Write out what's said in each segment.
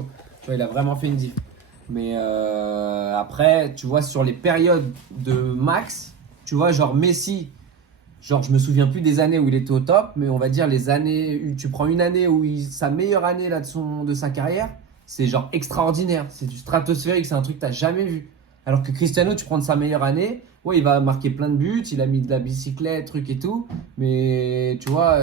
chaud. Tu vois, il a vraiment fait une diff. Mais après, tu vois, sur les périodes de max, tu vois, genre Messi, genre je me souviens plus des années où il était au top, mais on va dire les années, tu prends une année où sa meilleure année là, de sa carrière, c'est genre extraordinaire. C'est du stratosphérique, c'est un truc que tu n'as jamais vu. Alors que Cristiano, tu prends de sa meilleure année, ouais, il va marquer plein de buts, il a mis de la bicyclette, truc et tout. Mais tu vois,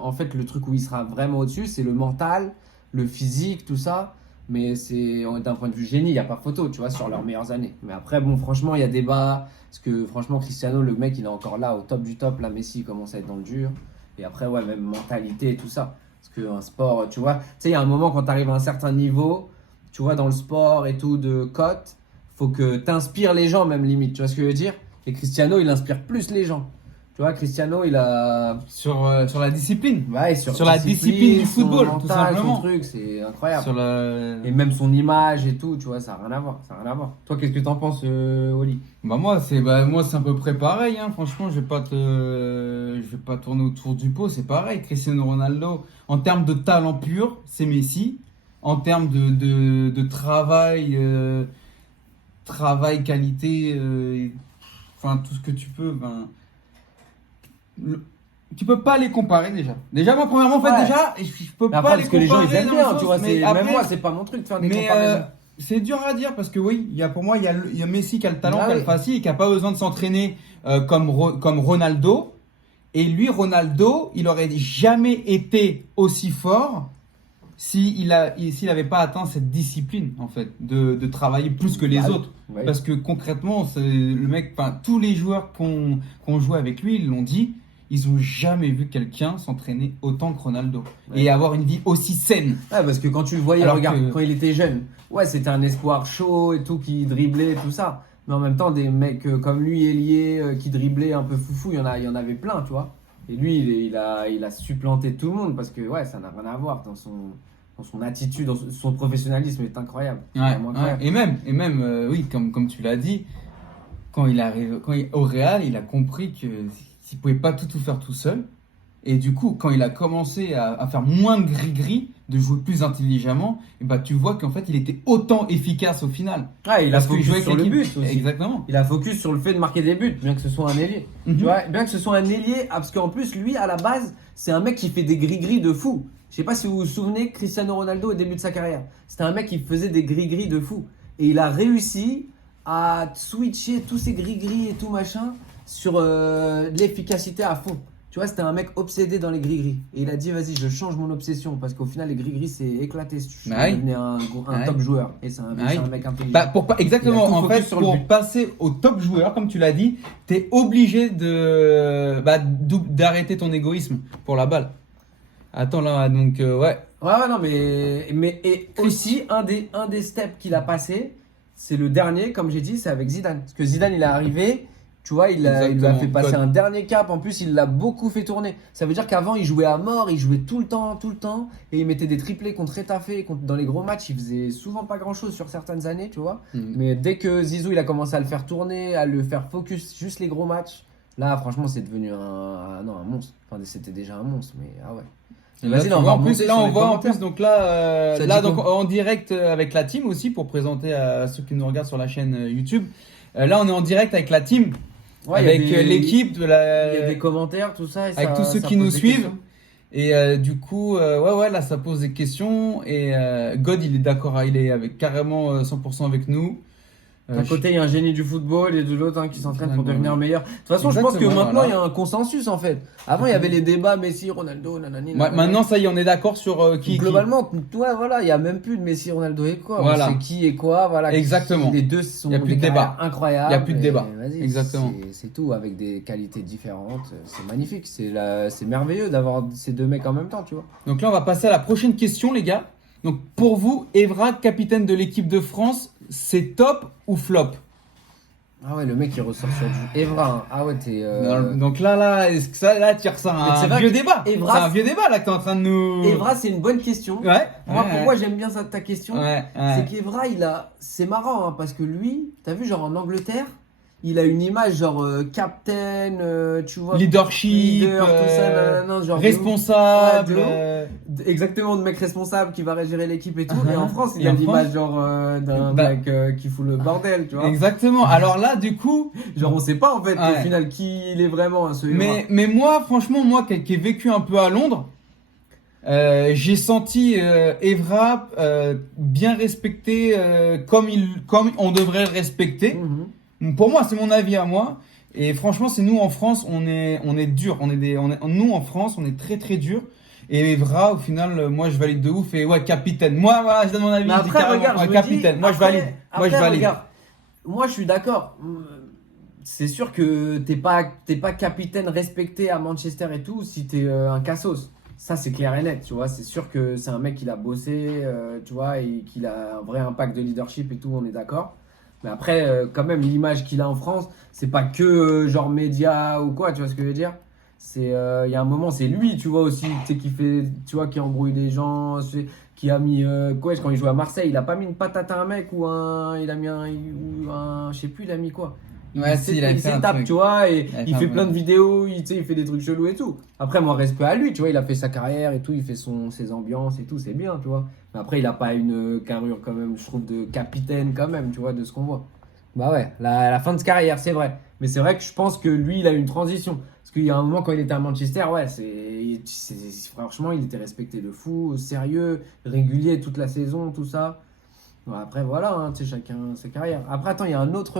en fait, le truc où il sera vraiment au-dessus, c'est le mental, le physique, tout ça. Mais c'est d'un point de vue génie, il n'y a pas photo, tu vois, sur leurs meilleures années. Mais après, bon, franchement, il y a débat. Parce que franchement, Cristiano, le mec, il est encore là, au top du top. Là, Messi, il commence à être dans le dur. Et après, ouais, même mentalité et tout ça. Parce qu'un sport, tu vois, tu sais, il y a un moment quand tu arrives à un certain niveau, tu vois, dans le sport et tout, de cote, faut que tu inspires les gens, même limite. Tu vois ce que je veux dire? Et Cristiano, il inspire plus les gens. Tu vois, Cristiano, il a. Sur la discipline. Ouais, Sur la discipline du football, mental, tout simplement. son truc, c'est incroyable. Sur la... Et même son image et tout, tu vois, ça n'a rien à voir. Ça a rien à voir. Toi, qu'est-ce que t'en penses, Oli? moi c'est à peu près pareil, hein. Franchement, je vais pas tourner autour du pot, c'est pareil. Cristiano Ronaldo, en termes de talent pur, c'est Messi. En termes de travail, qualité, enfin tout ce que tu peux, tu peux pas les comparer déjà. Déjà, moi, premièrement, en fait, Ouais. je peux Mais après, pas les parce que les gens, comparer ils aiment dans le bien, sens, tu vois. mais Même après, moi, c'est pas mon truc de faire des mais comparaisons. c'est dur à dire parce que oui, pour moi, il y a Messi qui a le talent, Ah qui a le oui. facile et qui a pas besoin de s'entraîner comme Ronaldo. Et lui, Ronaldo, il aurait jamais été aussi fort s'il avait pas atteint cette discipline, en fait, de travailler plus que les Bah oui. autres. Ouais. Parce que concrètement, c'est le mec, enfin, tous les joueurs qu'on joué avec lui, ils l'ont dit, ils ont jamais vu quelqu'un s'entraîner autant que Ronaldo Ouais. et avoir une vie aussi saine. Ouais, parce que quand tu le voyais, Alors regarde, que- quand il était jeune, ouais, c'était un espoir chaud et tout, qui driblait et tout ça. Mais en même temps, des mecs comme lui, ailier, qui dribblait un peu foufou, il y en avait plein, tu vois. Et lui, il a supplanté tout le monde parce que, ouais, ça n'a rien à voir dans son attitude, son professionnalisme est incroyable. C'est Ouais, vraiment incroyable. et même oui, comme tu l'as dit, au Real, il a compris que qu'il pouvait pas tout faire tout seul. Et du coup, quand il a commencé à faire moins de gris-gris, de jouer plus intelligemment, et bah, tu vois qu'en fait, il était autant efficace au final. Ouais, il a Parce qu'il focus jouait sur avec le l'équipe. but aussi. Exactement. Il a focus sur le fait de marquer des buts, bien que ce soit un ailier. Mhm. Tu vois, bien que ce soit un ailier, parce qu'en plus, lui, à la base, c'est un mec qui fait des gris-gris de fou. Je sais pas si vous vous souvenez, Cristiano Ronaldo au début de sa carrière. C'était un mec qui faisait des gris-gris de fou. Et il a réussi à switcher tous ces gris-gris et tout machin sur l'efficacité à fond. Tu vois, c'était un mec obsédé dans les gris-gris. Et il a dit, vas-y, je change mon obsession. Parce qu'au final, les gris-gris, c'est éclaté. Je suis Bah oui. devenu un Bah top oui. joueur. Et c'est un Ah oui. mec intelligent. Bah, exactement, Il a tout en focus fait, sur le pour but. passer au top joueur, comme tu l'as dit, tu es obligé d'arrêter ton égoïsme pour la balle. Attends là, donc ouais. Ouais, non, et aussi, un des steps qu'il a passé, c'est le dernier, comme j'ai dit, c'est avec Zidane. Parce que Zidane, il est arrivé, tu vois, il lui a Exactement. fait passer Code. un dernier cap. En plus, il l'a beaucoup fait tourner. Ça veut dire qu'avant, il jouait à mort, il jouait tout le temps. Et il mettait des triplés contre Retafe. Dans les gros matchs, il faisait souvent pas grand-chose sur certaines années, tu vois. Mhm. Mais dès que Zizou, il a commencé à le faire tourner, à le faire focus juste les gros matchs, là, franchement, c'est devenu un monstre. Enfin, c'était déjà un monstre, mais ah ouais. Et là, Vas-y, tu là, on vois, va en plus, remonter là, sur on les voit en commentaires. plus, donc Ça dit donc quoi en direct avec la team aussi pour présenter à ceux qui nous regardent sur la chaîne YouTube. Là, on est en direct avec la team, Ouais, il y a avec des- l'équipe de Il y a des la, commentaires, tout ça. Et avec ça- tous ceux ça qui pose nous des suivent. questions. Et du coup, ouais, là, ça pose des questions. Et God, il est d'accord, il est carrément 100% avec nous. D'un côté, il y a un génie du football et de l'autre, un qui s'entraîne pour devenir meilleur. De toute façon, je pense que Exactement, maintenant, voilà. il y a un consensus en fait. Avant, il y avait les débats Messi, Ronaldo, nanani. Ouais, nanani. maintenant, ça y est, on est d'accord sur qui. Globalement, toi, voilà, il n'y a même plus de Messi, Ronaldo et quoi. Voilà. On sait qui et quoi. Voilà. Exactement. Les deux sont Il y a plus des de débat. carrières incroyables. Il y a plus de et débat. vas-y, Exactement. c'est tout, avec des qualités différentes. C'est magnifique. C'est merveilleux d'avoir ces deux mecs en même temps, tu vois. Donc là, on va passer à la prochaine question, les gars. Donc pour vous, Evra, capitaine de l'équipe de France, c'est top ou flop? Ah ouais, le mec, il ressort sur du Evra. Hein. Ah ouais, t'es. Donc là, est-ce que ça, là, tu ressens Mais c'est un vrai vieux que débat. Evra, C'est un vieux débat là que t'es en train de nous. Evra, c'est une bonne question. Ouais. Moi, ouais, pourquoi j'aime bien ta question, ouais, c'est qu'Evra, c'est marrant, hein, parce que lui, t'as vu, genre en Angleterre, il a une image genre captain, tu vois, Leadership, leader, tout ça, non, genre responsable. Ouais, exactement, de mec responsable qui va gérer l'équipe et tout. Et en France, il Et a en l'image genre d'un Bah, mec qui fout le bordel, tu vois. Exactement. Alors là, du coup, Genre, on sait pas en fait Ouais. au final qui il est vraiment, hein, ce Evra. mais moi, franchement, moi qui ai vécu un peu à Londres, j'ai senti Evra bien respecté comme on devrait le respecter. Mhm. Pour moi, c'est mon avis à moi. Et franchement, c'est nous en France, on est dur. Nous en France, on est très très dur. Et Evra, au final, moi je valide de ouf. Et ouais, capitaine. Moi, voilà, je donne mon avis. Mais je dis après, carrément, regarde, ouais, je me capitaine. dis, Moi, je valide. Moi, je valide. regarde, moi je suis d'accord. C'est sûr que t'es pas capitaine respecté à Manchester et tout si t'es un cassos. Ça, c'est clair et net, tu vois. C'est sûr que c'est un mec qui a bossé, tu vois, et qu'il a un vrai impact de leadership et tout, on est d'accord. Mais après, quand même, l'image qu'il a en France, c'est pas que genre média ou quoi, tu vois ce que je veux dire? Il y a un moment, c'est lui, tu vois, aussi, tu sais, qui fait, tu vois, qui embrouille des gens, qui a mis, quoi, quand il jouait à Marseille, il a pas mis une patate à un mec il a mis je sais plus, il a mis quoi? Ouais, si, il a Il fait un s'étape, truc. tu vois, et Il a il fait un fait truc. plein de vidéos, tu sais, il fait des trucs chelous et tout. Après, moi, respect à lui, tu vois, il a fait sa carrière et tout, il fait ses ambiances et tout, c'est bien, tu vois. Mais après, il a pas une carrure quand même, je trouve, de capitaine quand même, tu vois, de ce qu'on voit. Bah ouais, la fin de sa carrière, c'est vrai. Mais c'est vrai que je pense que lui, il a eu une transition. Parce qu'il y a un moment, quand il était à Manchester, ouais, franchement, il était respecté de fou, sérieux, régulier toute la saison, tout ça. Bon, après, voilà, hein, tu sais, chacun sa carrière. Après, attends, il y a un autre,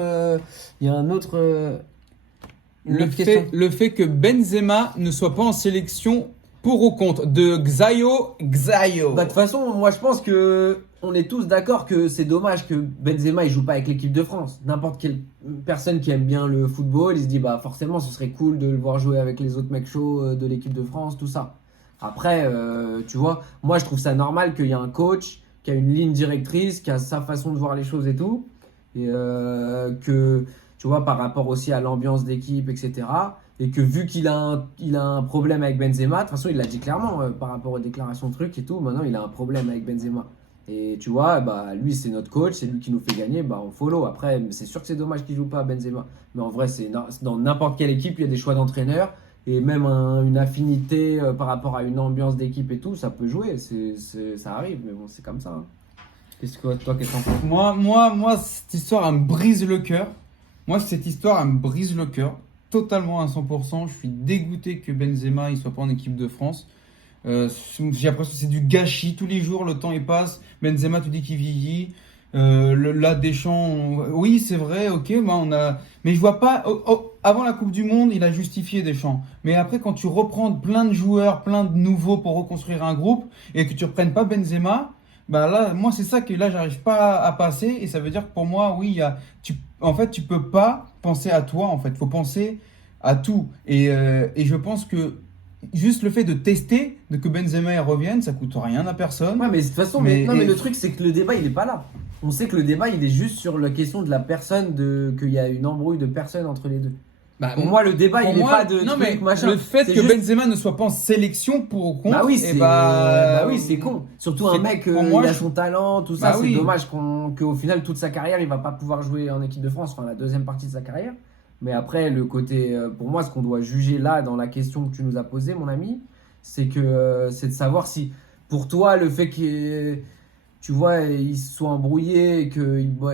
une autre question. Le fait que Benzema ne soit pas en sélection pour ou contre de Xayo. Bah, de toute façon, moi, je pense que on est tous d'accord que c'est dommage que Benzema il joue pas avec l'équipe de France. N'importe quelle personne qui aime bien le football, il se dit bah forcément, ce serait cool de le voir jouer avec les autres mecs chauds de l'équipe de France, tout ça. Après, tu vois, moi, je trouve ça normal qu'il y ait un coach qui a une ligne directrice, qui a sa façon de voir les choses et tout, et que tu vois par rapport aussi à l'ambiance d'équipe, etc. Et que vu il a un problème avec Benzema, de toute façon il l'a dit clairement par rapport aux déclarations trucs et tout, maintenant il a un problème avec Benzema. Et tu vois, bah, lui c'est notre coach, c'est lui qui nous fait gagner, bah, on follow. Après, c'est sûr que c'est dommage qu'il joue pas à Benzema. Mais en vrai, dans n'importe quelle équipe, il y a des choix d'entraîneur. Et même une affinité par rapport à une ambiance d'équipe et tout, ça peut jouer, ça arrive, mais bon, c'est comme ça, hein. Qu'est-ce que toi, qu'est-ce que t'en penses? Moi, cette histoire, elle me brise le cœur. Moi, cette histoire, elle me brise le cœur. Totalement à 100%. Je suis dégoûté que Benzema il soit pas en équipe de France. J'ai l'impression que c'est du gâchis. Tous les jours, le temps il passe. Benzema, tu dis qu'il vieillit. Là, Deschamps, oui, c'est vrai, ok. Bah, mais je vois pas. Avant la Coupe du Monde, il a justifié Deschamps. Mais après, quand tu reprends plein de joueurs, plein de nouveaux pour reconstruire un groupe et que tu reprennes pas Benzema. Bah là, moi, c'est ça que là, j'arrive pas à passer. Et ça veut dire que pour moi, oui, en fait, tu peux pas penser à toi. En fait, faut penser à tout. Et je pense que juste le fait de tester, de que Benzema il revienne, ça coûte rien à personne. Ouais, mais de toute façon, Mais- non, mais et- le truc, c'est que le débat, il est pas là. On sait que le débat, il est juste sur la question de la personne, qu'il y a une embrouille de personnes entre les deux. Bah, Pour moi, le débat, pour il est moi, pas de non, truc, mais machin. le fait C'est que juste- Benzema ne soit pas en sélection pour ou contre, Bah oui, eh bah oui, c'est con. Surtout un c'est- mec, pour moi, il a je- son talent, tout ça. Bah C'est oui. dommage qu'au final, toute sa carrière, il va pas pouvoir jouer en équipe de France, enfin la deuxième partie de sa carrière. Mais après, le côté, pour moi, ce qu'on doit juger là, dans la question que tu nous as posée, mon ami, c'est de savoir si, pour toi, le fait qu'il, tu vois, il soit embrouillé et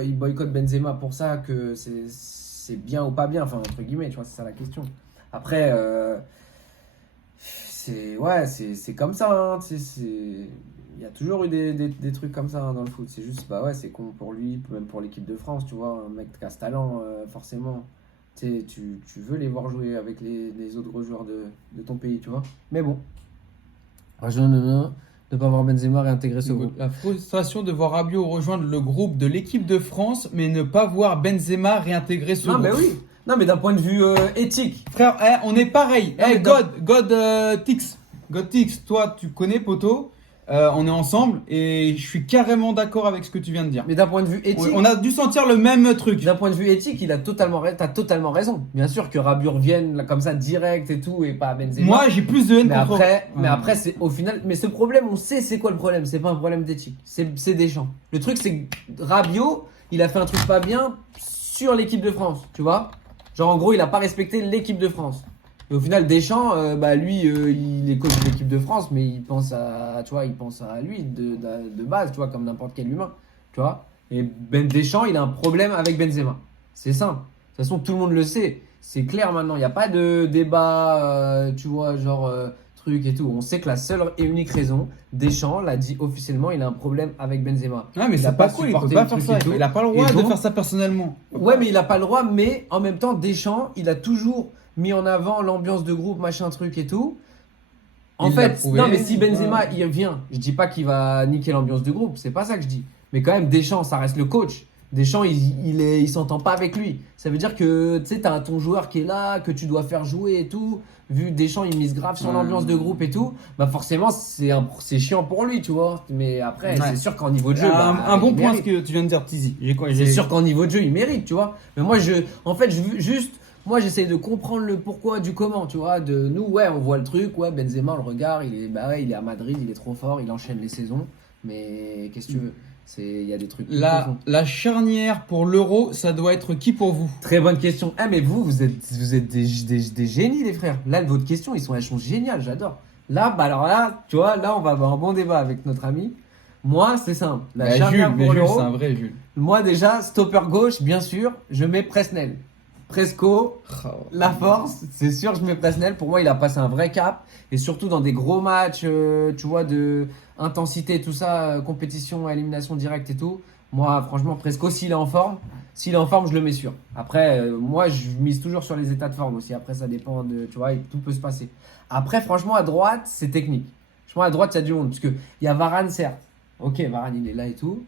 il boycotte Benzema pour ça, que c'est bien ou pas bien, enfin, entre guillemets, tu vois, c'est ça la question. Après, c'est comme ça, hein, tu sais, il y a toujours eu des trucs comme ça hein, dans le foot. C'est juste, bah ouais, c'est con pour lui, même pour l'équipe de France, tu vois, un mec qui a ce talent, forcément. Tu sais, tu veux les voir jouer avec les autres gros joueurs de ton pays, tu vois. Mais bon. Rajon, de ne pas voir Benzema réintégrer ce groupe. La frustration de voir Rabiot rejoindre le groupe de l'équipe de France, mais ne pas voir Benzema réintégrer ce Non, groupe. mais oui. Non, mais d'un point de vue éthique. Frère, on est pareil. Non, mais God Tix, toi tu connais poto, on est ensemble et je suis carrément d'accord avec ce que tu viens de dire. Mais d'un point de vue éthique. On a dû sentir le même truc. D'un point de vue éthique, t'as totalement raison. Bien sûr que Rabiot revienne là, comme ça direct et tout, et pas Benzema. Moi j'ai plus de haine contre. Mais après, c'est au final. Mais ce problème, on sait c'est quoi le problème. C'est pas un problème d'éthique. C'est Deschamps. Le truc, c'est que Rabiot, il a fait un truc pas bien sur l'équipe de France, tu vois. Genre, en gros, il a pas respecté l'équipe de France. Et au final, Deschamps, lui, il est coach de l'équipe de France, mais il pense il pense à lui de base, tu vois, comme n'importe quel humain, tu vois. Et Deschamps, il a un problème avec Benzema. C'est simple. De toute façon, tout le monde le sait. C'est clair maintenant. Il n'y a pas de débat, tu vois, truc et tout. On sait que la seule et unique raison, Deschamps l'a dit officiellement, il a un problème avec Benzema. Ouais, mais Il c'est a pas pas cool, il peut supporté pas le faire truc ça. et tout. Il a pas le droit Et de donc- faire ça personnellement. Ouais, mais il a pas le droit, mais en même temps, Deschamps, il a toujours mis en avant l'ambiance de groupe, machin truc et tout. En Il l'a fait, prouvé, non, mais si Benzema, ouais. il vient, je dis pas qu'il va niquer l'ambiance de groupe, c'est pas ça que je dis. Mais quand même, Deschamps, ça reste le coach. Deschamps, il s'entend pas avec lui. Ça veut dire que, tu sais, t'as ton joueur qui est là, que tu dois faire jouer et tout. Vu Deschamps, il mise grave sur l'ambiance de groupe et tout, bah forcément, c'est chiant pour lui, tu vois. Mais après, Ouais. c'est sûr qu'en niveau de jeu, Un bon il point mérite. ce que tu viens de dire, Tizi. C'est sûr qu'en niveau de jeu, il mérite, tu vois. Mais moi, moi, j'essaie de comprendre le pourquoi du comment, tu vois. De nous, ouais, on voit le truc, ouais, Benzema, on le regarde, il est à Madrid, il est trop fort, il enchaîne les saisons. Mais qu'est-ce que tu veux? Il y a des trucs plus profonds. La charnière pour l'Euro, ça doit être qui pour vous? Très bonne question. Ah, mais vous êtes des génies, les frères. Là, votre question, elles sont géniales, j'adore. Là, alors là, tu vois, là, on va avoir un bon débat avec notre ami. Moi, c'est simple. La charnière pour Jules, l'Euro. c'est un vrai Jules. Moi, déjà, stopper gauche, bien sûr, je mets Presnel. Presco, la force, c'est sûr, je mets Presnel. Pour moi, il a passé un vrai cap. Et surtout dans des gros matchs, tu vois, de intensité, tout ça, compétition, élimination directe et tout. Moi, franchement, Presco, s'il est en forme, je le mets sûr. Après, moi, je mise toujours sur les états de forme aussi. Après, ça dépend de, tu vois, tout peut se passer. Après, franchement, à droite, c'est technique. Franchement, à droite, il y a du monde. Parce qu'il y a Varane, certes. Ok, Varane, il est là et tout.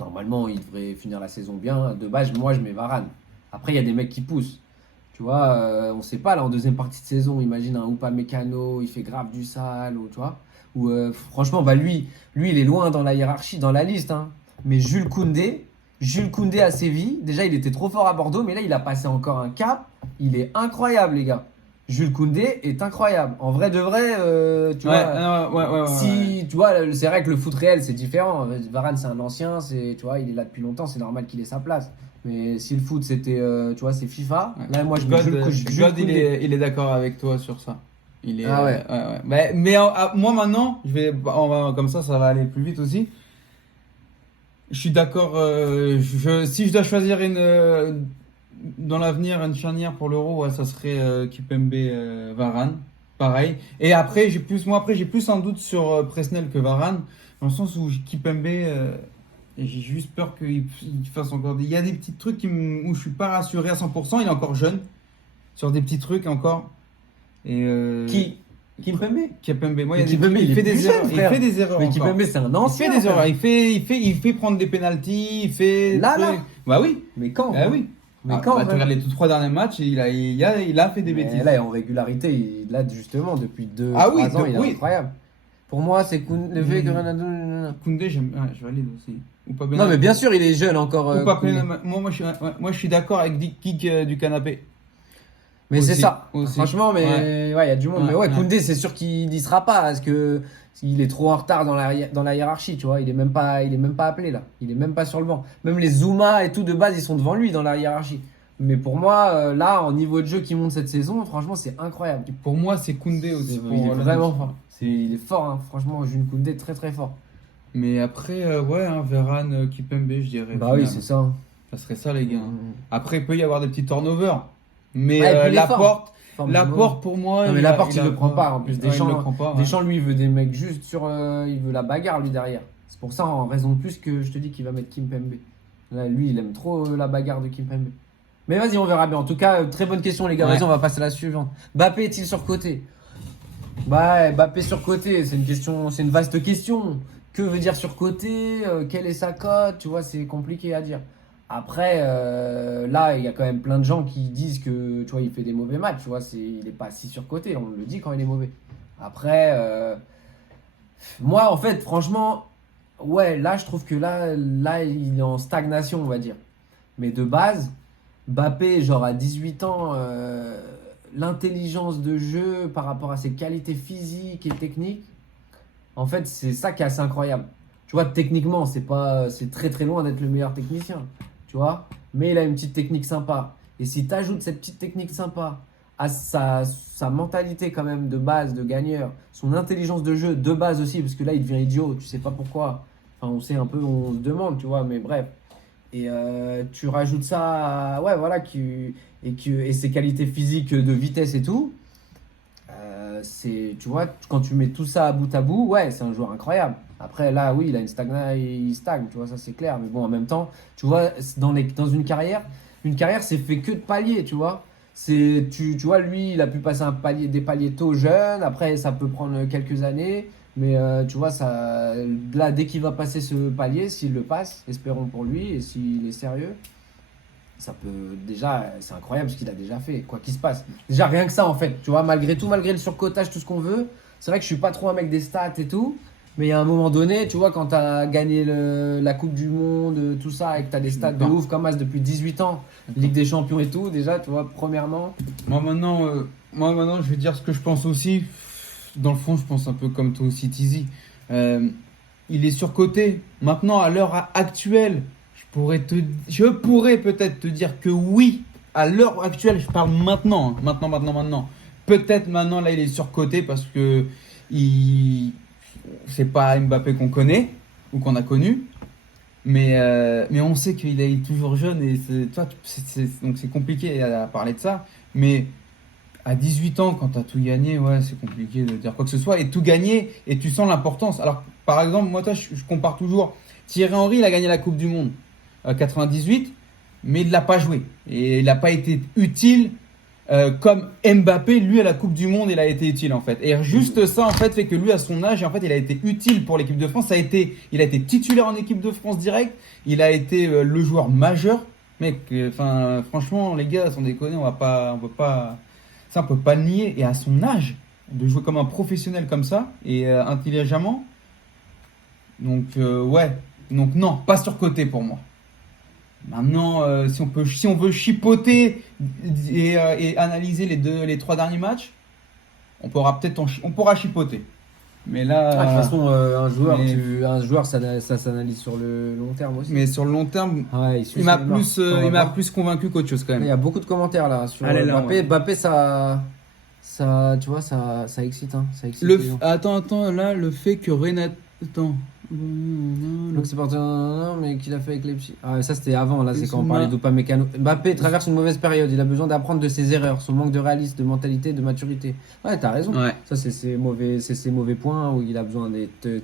Normalement, il devrait finir la saison bien. De base, moi, je mets Varane. Après, il y a des mecs qui poussent. Tu vois, on sait pas, là, en deuxième partie de saison, imagine un Upamecano, il fait grave du sale, ou tu vois. Ou franchement, lui, il est loin dans la hiérarchie, dans la liste. Hein. Mais Jules Koundé à Séville, déjà, il était trop fort à Bordeaux, mais là, il a passé encore un cap. Il est incroyable, les gars. Jules Koundé est incroyable. En vrai de vrai, tu vois. Si, tu vois, c'est vrai que le foot réel, c'est différent. Varane, c'est un ancien, tu vois, il est là depuis longtemps, c'est normal qu'il ait sa place. Mais si le foot, c'était, tu vois, c'est FIFA, là, moi, je mets Jules Koundé. il est d'accord avec toi sur ça. Il est, Ah ouais. Mais moi maintenant, comme ça va aller plus vite aussi. Je suis d'accord. Si je dois choisir dans l'avenir une charnière pour l'Euro, ouais, ça serait Kipembe, Varane. Pareil. Et après, j'ai plus un doute sur Presnel que Varane, dans le sens où Kipembe, j'ai juste peur qu'il fasse encore. Il y a des petits trucs où je suis pas rassuré à 100%. Il est encore jeune, sur des petits trucs encore. Et Kimpembe Kipembe, moi, Mais Kimpembe, il fait plus des jeune, erreurs. Il frère. fait des erreurs. Mais encore. Kimpembe, c'est un Il ancien. fait des erreurs. frère. Il fait prendre des pénaltys. Il fait. Là. Bah oui. Mais quand Bah oui. Mais Ah, quand bah, tu vrai regardes les 3 derniers matchs, il a fait des Mais bêtises. là, en régularité, là, justement, depuis 2-3 Ah oui, ans, il est oui. incroyable. Pour moi, c'est le fait que Ronaldo. Koundé, je valide aussi. Ou pas Non, mais bien sûr, il est jeune encore. Ou pas Koundé. moi, je suis d'accord avec Dick Kick du canapé. Mais Aussi, c'est ça. aussi. Franchement, mais ouais, il y a du monde. Ouais, Mais ouais, ouais. Koundé, c'est sûr qu'il n'y sera pas parce que il est trop en retard dans la hiérarchie, tu vois. Il est même pas appelé là. Il est même pas sur le banc. Même les Zuma et tout de base, ils sont devant lui dans la hiérarchie. Mais pour moi, là, en niveau de jeu qui monte cette saison, franchement, c'est incroyable. Pour moi, c'est Koundé aussi. Il est vraiment fort. Il est fort, hein. Franchement, Jules Koundé, très très fort. Mais après, Varane, Kipembe, je dirais. Bah oui, finalement. c'est ça. Ça serait ça, les gars. Mhm. Après, il peut y avoir des petits turnovers. Mais Ouais, et puis il est fort. Laporte, pour moi. Non, mais Laporte, il a le prend pas. En plus, Ouais, il Deschamps, le prend pas, ouais. Deschamps, lui, il veut des mecs juste sur. Il veut la bagarre, lui, derrière. C'est pour ça, en raison de plus, que je te dis qu'il va mettre Kimpembe. Là, lui, il aime trop la bagarre de Kimpembe. Mais vas-y, on verra bien. En tout cas, très bonne question, les gars. Ouais. Vas-y, on va passer à la suivante. Mbappé est-il surcoté? Bah, Mbappé surcoté, c'est une vaste question. Que veut dire surcoté? Quelle est sa cote? Tu vois, c'est compliqué à dire. Après, là, il y a quand même plein de gens qui disent que, tu vois, il fait des mauvais matchs. Tu vois, il n'est pas si surcoté. On le dit quand il est mauvais. Après, moi, en fait, franchement, ouais, là, je trouve que là, il est en stagnation, on va dire. Mais de base, Mbappé, genre à 18 ans, l'intelligence de jeu par rapport à ses qualités physiques et techniques, en fait, c'est ça qui est assez incroyable. Tu vois, techniquement, c'est très très loin d'être le meilleur technicien, tu vois. Mais il a une petite technique sympa. Et si tu ajoutes cette petite technique sympa à sa mentalité quand même de base, de gagneur, son intelligence de jeu de base aussi, parce que là il devient idiot, tu sais pas pourquoi. Enfin, on sait un peu, on se demande, tu vois, mais bref. Et tu rajoutes ça, ouais, voilà, et ses qualités physiques de vitesse et tout. Tu vois, quand tu mets tout ça à bout, ouais, c'est un joueur incroyable. Après, là, oui, il a il stagne, tu vois, ça c'est clair. Mais bon, en même temps, tu vois, dans une carrière, c'est fait que de paliers, tu vois. Tu vois, lui, il a pu passer des paliers tôt jeune. Après, ça peut prendre quelques années. Mais tu vois, là, dès qu'il va passer ce palier, s'il le passe, espérons pour lui, et s'il est sérieux, ça peut déjà, c'est incroyable ce qu'il a déjà fait, quoi qu'il se passe. Déjà, rien que ça, en fait, tu vois, malgré tout, malgré le surcotage, tout ce qu'on veut, c'est vrai que je suis pas trop un mec des stats et tout, mais il y a un moment donné, tu vois, quand tu as gagné la Coupe du Monde, tout ça, et que tu as des stats de ouf comme As depuis 18 ans, Ligue des Champions et tout, déjà, tu vois, premièrement. Moi maintenant, je vais dire ce que je pense aussi. Dans le fond, je pense un peu comme toi aussi, Tizi. Il est surcoté. Maintenant, à l'heure actuelle, je pourrais peut-être te dire que oui, à l'heure actuelle, je parle maintenant, hein, maintenant. Peut-être maintenant, là, il est surcoté parce que c'est pas Mbappé qu'on connaît ou qu'on a connu. Mais on sait qu'il est toujours jeune et donc c'est compliqué à parler de ça. Mais à 18 ans, quand tu as tout gagné, ouais, c'est compliqué de dire quoi que ce soit. Et tout gagner, et tu sens l'importance. Alors, par exemple, moi, je compare toujours. Thierry Henry, il a gagné la Coupe du Monde 98, mais il ne l'a pas joué. Et il n'a pas été utile comme Mbappé, lui, à la Coupe du Monde, il a été utile, en fait. Et juste ça, en fait, fait que lui, à son âge, en fait, il a été utile pour l'équipe de France. Il a été titulaire en équipe de France direct. Il a été le joueur majeur. Mec, franchement, les gars, sans déconner, on peut pas. Ça, on peut pas le nier. Et à son âge, de jouer comme un professionnel comme ça, et intelligemment. Donc, ouais. Donc, non, pas surcoté pour moi. Maintenant, si on veut chipoter et analyser les 3 derniers matchs, on pourra chipoter. Mais là, De toute façon, un joueur ça s'analyse sur le long terme aussi. mais sur le long terme, Ouais, il m'a plus convaincu qu'autre chose quand Il y même. a beaucoup de commentaires là sur Allez, là, Mbappé. ouais. Mbappé, tu vois, ça excite, hein. Ça excite les gens. Attends, là, le fait que Renato. Attends. Donc c'est parti, mais qu'il a fait avec Leipzig. Ah, ça c'était avant, là c'est quand on Suma. parlait d'Upamecano. Mbappé traverse une mauvaise période, il a besoin d'apprendre de ses erreurs, son manque de réalisme, de mentalité, de maturité. Ouais, t'as raison. Ouais. Ça c'est ses mauvais points où il a besoin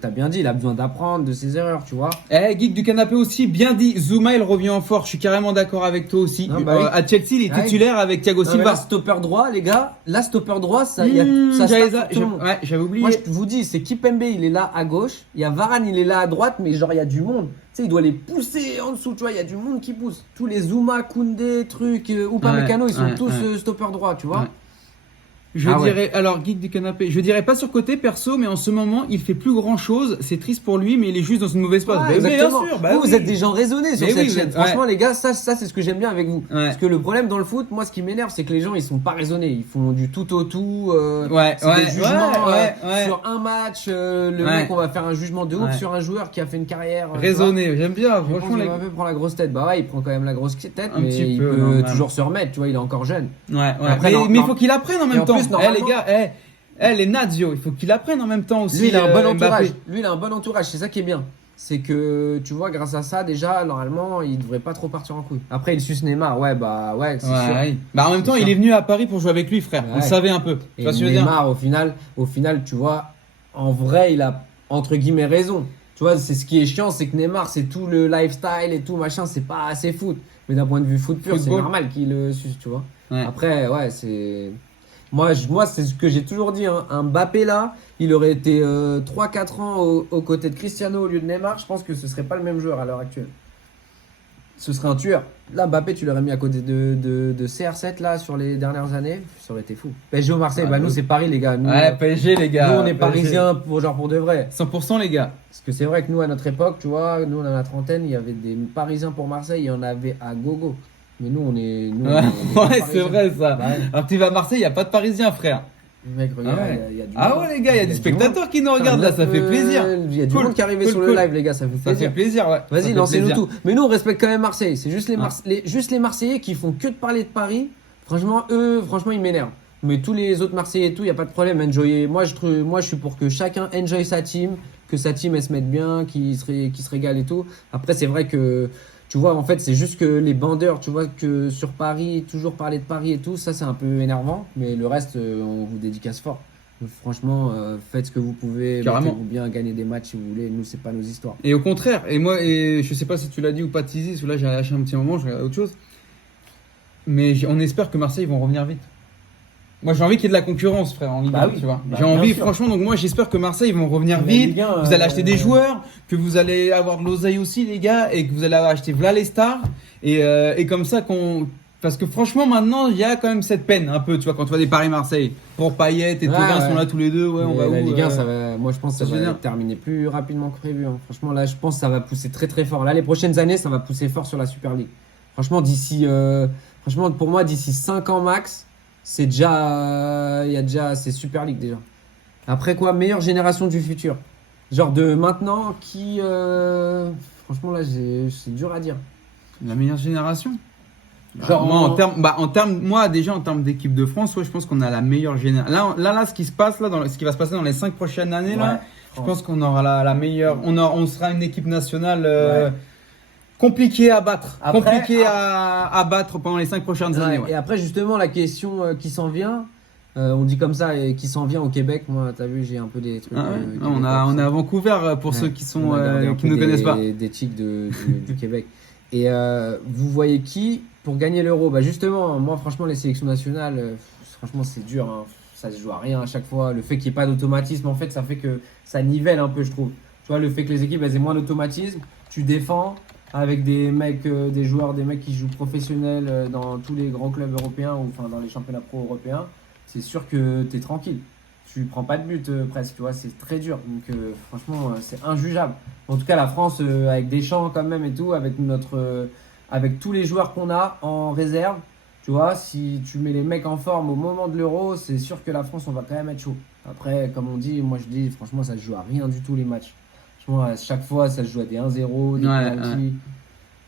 t'as bien dit, il a besoin d'apprendre de ses erreurs, tu vois. Geek du canapé aussi, bien dit. Zuma, il revient en force. Je suis carrément d'accord avec toi aussi. Ah, bah oui. À Chelsea, il est Ah, titulaire avec Thiago Non, mais Silva. là, stopper droit, les gars, là, stopper droit, ça start tout le monde. Ouais, j'avais oublié. Moi, je vous dis, c'est Kipembe, il est là à gauche, il y a Varane, il est là à droite, mais genre, il y a du monde. Tu sais, il doit les pousser en dessous, tu vois, il y a du monde qui pousse. Tous les Zuma, Koundé, trucs, Upamecano, ils sont tous stopper droit, tu vois. Ouais. Alors, Geek du canapé, je dirais pas surcoté perso, mais en ce moment, il fait plus grand chose. C'est triste pour lui, mais il est juste dans une mauvaise passe. Ouais, exactement. Vous oui. êtes des gens raisonnés sur Mais cette oui, chaîne. ouais. Franchement, les gars, ça c'est ce que j'aime bien avec vous. Ouais. Parce que le problème dans le foot, moi, ce qui m'énerve, c'est que les gens, ils sont pas raisonnés. Ils font du tout au tout. Ouais, C'est ouais, des jugements ouais. sur un match. Le Ouais. mec, on va faire un jugement de ouf Ouais. sur un joueur qui a fait une carrière. Raisonné, j'aime bien. Tu vois. Je pense Franchement, que les... Mbappé prend la grosse tête. Bah ouais, il prend quand même la grosse tête, Un mais petit il peu, peut normal. toujours se remettre. Tu vois, il est encore jeune. Ouais. Après, mais il faut qu'il apprenne en Et même en temps. plus, normalement- Les gars, les Nazio, il faut qu'il apprenne en même temps aussi. Lui, il a un bon Mbappé. entourage. Lui, il a un bon entourage. C'est ça qui est bien. C'est que, tu vois, grâce à ça, déjà, normalement, il devrait pas trop partir en couille. Après, il suce Neymar. Ouais, bah, ouais, c'est sûr. Ouais. Bah, en même temps, C'est il ça. est venu à Paris pour jouer avec lui, frère. On Ouais. le savait un peu. Tu Et vois ce que je veux dire? Neymar, au final, tu vois, en vrai, il a, entre guillemets, raison. Tu vois, c'est ce qui est chiant, c'est que Neymar, c'est tout le lifestyle et tout, machin, c'est pas assez foot. Mais d'un point de vue foot pur, c'est Football. normal qu'il le suce, tu vois. Ouais. Après, ouais, c'est. Moi, c'est ce que j'ai toujours dit. Hein. Un Mbappé là, il aurait été 3-4 ans aux côtés de Cristiano au lieu de Neymar. Je pense que ce serait pas le même joueur à l'heure actuelle. Ce serait un tueur. Là, Mbappé, tu l'aurais mis à côté de CR7 là sur les dernières années. Ça aurait été fou. PSG au Marseille, bah nous c'est Paris les gars. Nous, Ouais, PSG, les gars. nous, on est PSG. parisiens pour de vrai. 100% les gars. Parce que c'est vrai que nous à notre époque, tu vois, nous on a la trentaine, il y avait des Parisiens pour Marseille, il y en avait à gogo. Mais nous on est. Ouais, pas c'est Parisiens. vrai ça. Bah ouais. Alors que tu vas à Marseille, il n'y a pas de Parisiens, frère. Mec, regarde, Ah ouais. il y a du Ah monde. ouais, les gars, il y a des du spectateurs qui nous regardent là, ça fait plaisir. Il y a du Cool, monde qui est arrivé cool, sur le cool. live, les gars, ça fait Ça fait plaisir. plaisir, ouais. Ça Vas-y, fait lancez-nous plaisir. tout. Mais nous, on respecte quand même Marseille. C'est juste Ouais. juste les Marseillais qui font que de parler de Paris. Franchement, eux, franchement, ils m'énervent. Mais tous les autres Marseillais et tout, il n'y a pas de problème. Enjoyer. Moi, je suis pour que chacun enjoy sa team, que sa team, elle se mette bien, qu'il se régale et tout. Après, c'est vrai que, tu vois, en fait, c'est juste que les bandeurs, tu vois, que sur Paris, toujours parler de Paris et tout, ça, c'est un peu énervant. Mais le reste, on vous dédicace fort. Donc, franchement, faites ce que vous pouvez. Carrément. Mettez-vous bien, gagner des matchs si vous voulez. Nous, c'est pas nos histoires. Et au contraire, et je sais pas si tu l'as dit ou pas, Tizi, parce que là j'ai lâché un petit moment, je regarde autre chose. Mais on espère que Marseille vont revenir vite. Moi j'ai envie qu'il y ait de la concurrence, frère, en Ligue 1, Bah oui, tu vois. bah J'ai bien envie, sûr. franchement, donc moi j'espère que Marseille vont revenir La vite. Ligue 1, Vous allez acheter des joueurs, que vous allez avoir de l'oseille aussi, les gars, et que vous allez acheter v'là les stars. Et comme ça Parce que franchement, maintenant, il y a quand même cette peine, un peu, tu vois, quand tu vois des Paris-Marseille. Pour Payet et Ouais, Thauvin ouais. sont là tous les deux, ouais, on Mais va la où Ligue 1, ça va, moi je pense que ça ça se va vénère. terminer plus rapidement que prévu, hein. Franchement, là, je pense que ça va pousser très très fort. Là, les prochaines années, ça va pousser fort sur la Super League. Franchement, franchement, pour moi, d'ici 5 ans max, c'est déjà, c'est Super League déjà. Après quoi, meilleure génération du futur. Genre de maintenant, franchement, là, c'est dur à dire. La meilleure génération. Genre, Moi, moi, déjà, en termes d'équipe de France, ouais, je pense qu'on a la meilleure génération. Là, ce qui se passe, ce qui va se passer dans les 5 prochaines années, là, Ouais, je pense qu'on aura la meilleure. On sera une équipe nationale Ouais. compliquée à battre. Après- Compliquée à battre pendant les 5 prochaines Ouais, années. Ouais. et après, justement, la question qui s'en vient, on dit comme ça, et qui s'en vient au Québec. Moi, t'as vu, j'ai un peu des trucs. Ah ouais. québécois, on est à Vancouver pour Ouais. ceux qui On a gardé un qui peu nous connaissent pas. Des tics du Québec. Et vous voyez qui pour gagner l'Euro? Bah justement, moi, franchement, les sélections nationales, franchement, c'est dur, hein. Ça se joue à rien à chaque fois. Le fait qu'il n'y ait pas d'automatisme, en fait, ça fait que ça nivelle un peu, je trouve. Tu vois, le fait que les équipes elles aient moins d'automatisme, tu défends avec des mecs, des joueurs, des mecs qui jouent professionnels dans tous les grands clubs européens ou enfin dans les championnats pro européens. C'est sûr que tu es tranquille. Tu prends pas de but presque, tu vois, c'est très dur. Donc franchement, c'est injugeable. En tout cas, la France, avec Deschamps quand même et tout, avec tous les joueurs qu'on a en réserve, tu vois, si tu mets les mecs en forme au moment de l'Euro, c'est sûr que la France, on va quand même être chaud. Après, comme on dit, moi je dis, franchement, ça se joue à rien du tout les matchs. Franchement, à chaque fois, ça se joue à des 1-0, des Ouais, penalties.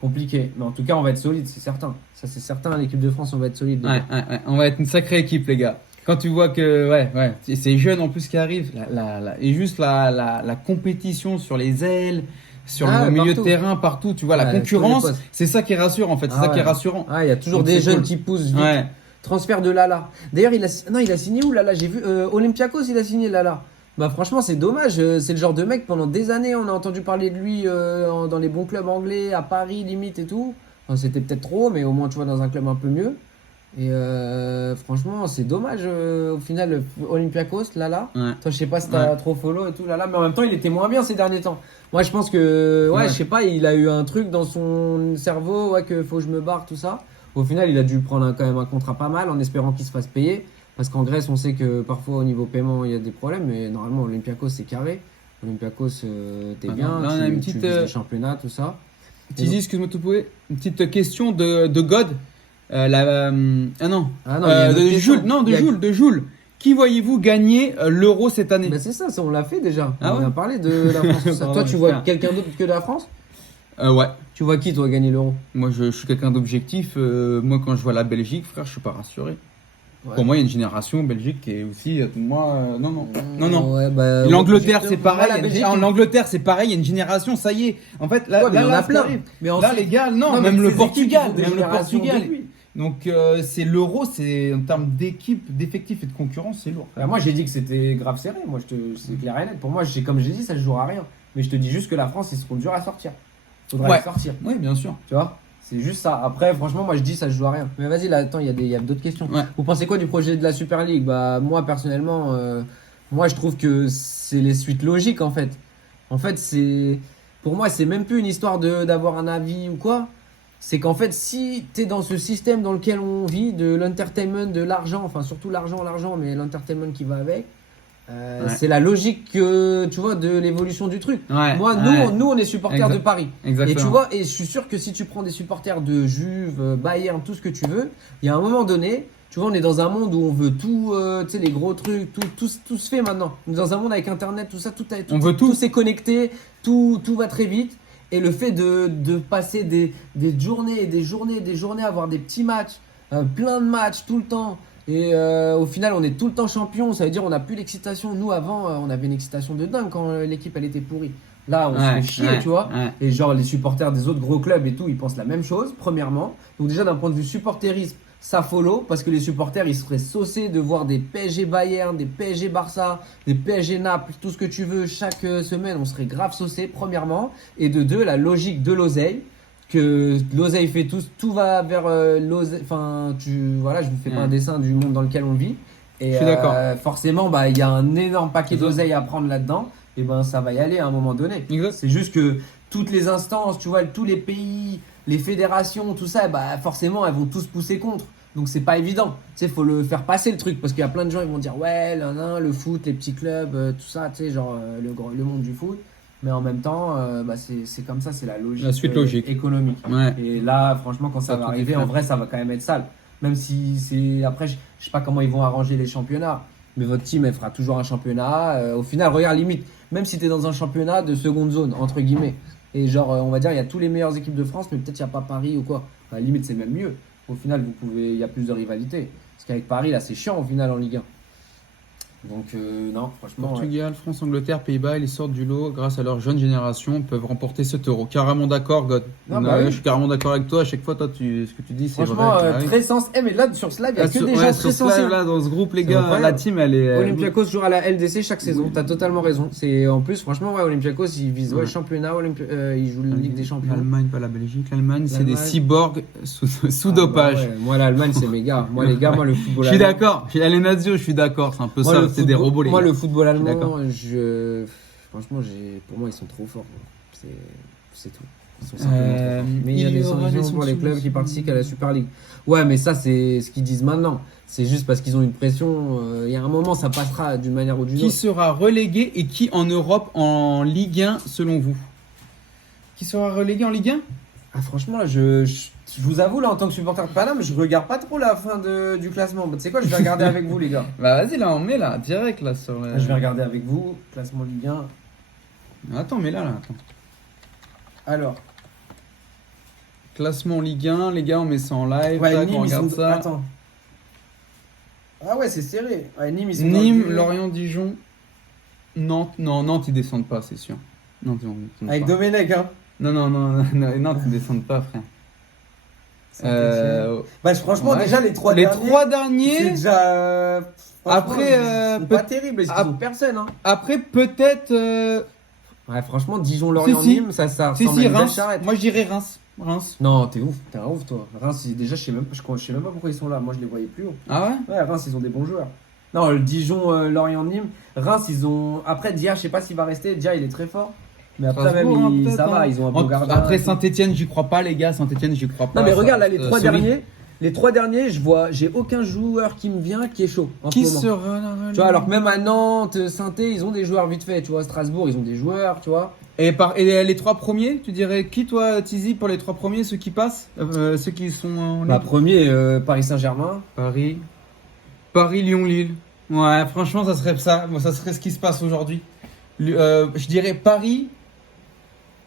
Compliqué. Mais en tout cas, on va être solide, c'est certain. Ça, c'est certain, l'équipe de France, on va être solide. les Ouais, gars. ouais. On va être une sacrée équipe, les gars. Quand tu vois que, c'est jeunes en plus qui arrivent, et juste la compétition sur les ailes, sur Ah le ouais, milieu de partout. terrain, partout, tu vois, la Ouais, tous les concurrence, postes. c'est ça qui est rassurant en fait, c'est Ah ça qui est ouais. rassurant. Ah, il y a toujours Donc, des c'est jeunes cool. qui poussent vite. Ouais. Transfert de Lala. D'ailleurs, il a signé où Lala? J'ai vu Olympiakos, il a signé Lala. Bah franchement, c'est dommage. C'est le genre de mec, pendant des années, on a entendu parler de lui dans les bons clubs anglais, à Paris limite et tout. Enfin, c'était peut-être trop, mais au moins tu vois dans un club un peu mieux. Et franchement, c'est dommage au final, Olympiakos, Lala. Ouais. Toi, je sais pas si t'as Ouais. trop follow et tout, Lala, mais en même temps, il était moins bien ces derniers temps. Moi, je pense que, Ouais. je sais pas, il a eu un truc dans son cerveau, que faut que je me barre, tout ça. Au final, il a dû prendre quand même un contrat pas mal en espérant qu'il se fasse payer. Parce qu'en Grèce, on sait que parfois au niveau paiement, il y a des problèmes, mais normalement, Olympiakos, c'est carré. Olympiakos, t'es Ah, bien, là, on a une tu petite, vises les championnats, tout ça. Tizi, excuse-moi de te poser une petite question de God. Ah non, Ah non, il y a une de autre question. Jules, non, Il y a- de Jules. Qui voyez-vous gagner l'Euro cette année? Bah, c'est ça, on l'a fait déjà. Ah On ouais a parlé de la France. Tout ça. Pardon, Toi, tu vois frère. quelqu'un d'autre que de la France? Ouais. Tu vois qui, toi, gagner l'Euro? Moi, je suis quelqu'un d'objectif. Moi, quand je vois la Belgique, frère, je suis pas rassuré. Ouais. Pour moi, il y a une génération Belgique qui est aussi. Non. Ouais, bah, L'Angleterre, justement, c'est pareil. la Belgique, L'Angleterre, c'est pareil. Il y a une génération, ça y est. En fait, là, Ouais, mais il y en a ce qui plein. arrive. Mais Là, ensuite- les gars, non, mais même ces le équipes, Portugal. ils ont des Même le générations Portugal. depuis. Donc, c'est l'Euro, c'est en termes d'équipe, d'effectifs et de concurrence, c'est lourd. Bah, moi, j'ai dit que c'était grave serré. Moi, c'est clair et net. Pour moi, comme j'ai dit, ça se jouera à rien. Mais je te dis juste que la France, ils seront durs à sortir. Faudra Ouais. les sortir. Oui, bien sûr. Tu vois? C'est juste ça. Après, franchement, moi, je dis ça se joue à rien. Mais vas-y, là, attends, il y a d'autres questions. Ouais. Vous pensez quoi du projet de la Super League? Bah, moi, personnellement, moi, je trouve que c'est les suites logiques, en fait. En fait, pour moi, c'est même plus une histoire d'avoir un avis ou quoi. C'est qu'en fait, si tu es dans ce système dans lequel on vit, de l'entertainment, de l'argent, enfin, surtout l'argent, mais l'entertainment qui va avec, Ouais. c'est la logique que, tu vois, de l'évolution du truc. Ouais. Moi, ouais. nous, on est supporters Exact. de Paris. Exactement. Et tu vois, et je suis sûr que si tu prends des supporters de Juve, Bayern, tout ce que tu veux, il y a un moment donné, Tu vois, on est dans un monde où on veut tout, tu sais, les gros trucs, tout se fait maintenant. On est dans un monde avec Internet, tout ça, On veut tout. tout s'est connecté, tout va très vite. Et le fait de passer des journées et des journées et des journées à avoir des petits matchs, plein de matchs tout le temps. Et au final, on est tout le temps champion. Ça veut dire on n'a plus l'excitation. Nous, avant, on avait une excitation de dingue quand l'équipe elle était pourrie. Là, on se fait chier, tu vois. Ouais. Et genre, les supporters des autres gros clubs et tout, ils pensent la même chose, premièrement. Donc, déjà, d'un point de vue supporterisme, ça follow. Parce que les supporters, ils seraient saucés de voir des PSG Bayern, des PSG Barça, des PSG Naples, tout ce que tu veux, chaque semaine. On serait grave saucés, premièrement. Et de deux, la logique de l'oseille. Que l'oseille fait tout va vers l'oseille. Enfin, voilà, je vous fais pas un dessin du monde dans lequel on vit. Et Je suis d'accord. forcément, bah, il y a un énorme paquet d'oseille à prendre là-dedans. Et ben, ça va y aller à un moment donné. Exact. C'est juste que toutes les instances, tu vois, tous les pays, les fédérations, tout ça, bah, forcément, elles vont tous pousser contre. Donc, c'est pas évident. Tu sais, faut le faire passer le truc. Parce qu'il y a plein de gens, ils vont dire, ouais, le foot, les petits clubs, tout ça, tu sais, genre le monde du foot. Mais en même temps, bah, c'est comme ça, c'est la logique, La suite logique. économique. Ouais. Et là, franchement, quand ça Ça va tout arriver, défait. en vrai, ça va quand même être sale. Même si c'est. Après, je sais pas comment ils vont arranger les championnats. Mais votre team, elle fera toujours un championnat. Au final, regarde, limite, même si tu es dans un championnat de seconde zone, entre guillemets. Et genre, on va dire, il y a tous les meilleures équipes de France, mais peut-être il n'y a pas Paris ou quoi. Enfin, limite, c'est même mieux. Au final, il y a plus de rivalité. Parce qu'avec Paris, là, c'est chiant au final en Ligue 1. Donc, non, franchement. Portugal, France, Angleterre, Pays-Bas, ils sortent du lot grâce à leur jeune génération, peuvent remporter cet euro. Carrément d'accord, God. Non, bah oui. Je suis carrément d'accord avec toi. À chaque fois, toi, ce que tu dis, c'est Franchement, vrai. Carré. très sens. Mais là, sur ce live, il y a Là, que sur- des ouais, gens sur très ce live, sensibles. là, dans ce groupe, les C'est gars, incroyable. la team, elle est. Olympiakos joue à la LDC chaque saison, t'as totalement raison. C'est en plus, franchement, ouais, Olympiakos ils visent Ouais. le championnat, ils jouent la Ligue des Champions. L'Allemagne, pas la Belgique. L'Allemagne, c'est des L'Allemagne. cyborgs sous Ah, dopage. bah ouais. Moi, l'Allemagne, c'est mes gars. Moi, les gars, moi, le football Je suis allemand. d'accord. Allez, Nazio, je suis d'accord. C'est un peu Moi, ça. le C'est des football- robots, les Moi, gars. le football suis d'accord. allemand, franchement, pour moi, ils sont trop forts. C'est tout. Ils sont simplement trop forts. Mais il y a il y des aura sanctions des pour les sanctions clubs qui aussi. participent à la Super League. Ouais, mais ça, c'est ce qu'ils disent maintenant. C'est juste parce qu'ils ont une pression. Il y a un moment, ça passera d'une manière ou d'une Qui autre. sera relégué et qui en Europe en Ligue 1 selon vous? Qui sera relégué en Ligue 1? Ah, franchement, là, je vous avoue, là, en tant que supporter de Paname, je regarde pas trop la fin du classement. Bah, tu sais quoi, je vais regarder avec vous, les gars. Bah vas-y, là, on met là, direct là sur le... Je vais regarder avec vous, classement Ligue 1. Attends, mais là, attends. Alors, Classement Ligue 1, les gars, on met ça en live. ouais, tac, Nîmes, on ils regarde sont. ça. Attends. Ah ouais, c'est serré. Ouais, Nîmes, ils sont. dans Nîmes, le- Lorient, Dijon, Nantes. Non, Nantes, ils descendent pas, c'est sûr. Nantes, ils descendent Avec pas. Domenech, hein. Non, Nantes, ils descendent pas, frère. Bah, franchement, ouais. déjà, les trois Les derniers. trois C'est derniers. déjà. Franchement, Après, ils sont peut- pas terribles, parce qu'ils ap- ont personne, hein. Après, peut-être. Ouais, franchement, Dijon, Lorient, Si, si. Nîmes, ça Si, ressemble à si, une belle Reims. charrette. Moi, je dirais Reims. Reims. Non, t'es un ouf, toi. Reims, déjà, je sais même pas pourquoi ils sont là. Moi, je les voyais plus haut. Ah ouais? Ouais, Reims, ils ont des bons joueurs. Non, le Dijon, Lorient, Nîmes. Reims, ils ont. Après, Dia, je sais pas s'il va rester. Dia, il est très fort. Mais après, Strasbourg, même, hein, peut-être, ça va, hein. ils ont un bon gardien. Après, Saint-Etienne, j'y crois pas, les gars. Saint-Etienne, j'y crois pas. Non, mais Ça regarde, là, reste, les trois solide. derniers. Les trois derniers, j'ai aucun joueur qui me vient qui est chaud. En Qui ce moment. sera là? Tu vois, alors que même à Nantes, Saint-Étienne, ils ont des joueurs vite fait. Tu vois, Strasbourg, ils ont des joueurs, tu vois. Et les trois premiers, tu dirais qui, toi, Tizi, pour les trois premiers, ceux qui passent? Ceux qui sont en Bah, Ligue? premier, Paris Saint-Germain. Paris. Paris, Lyon, Lille. Ouais, franchement, ça serait ça. Moi, ça serait ce qui se passe aujourd'hui. Je dirais Paris,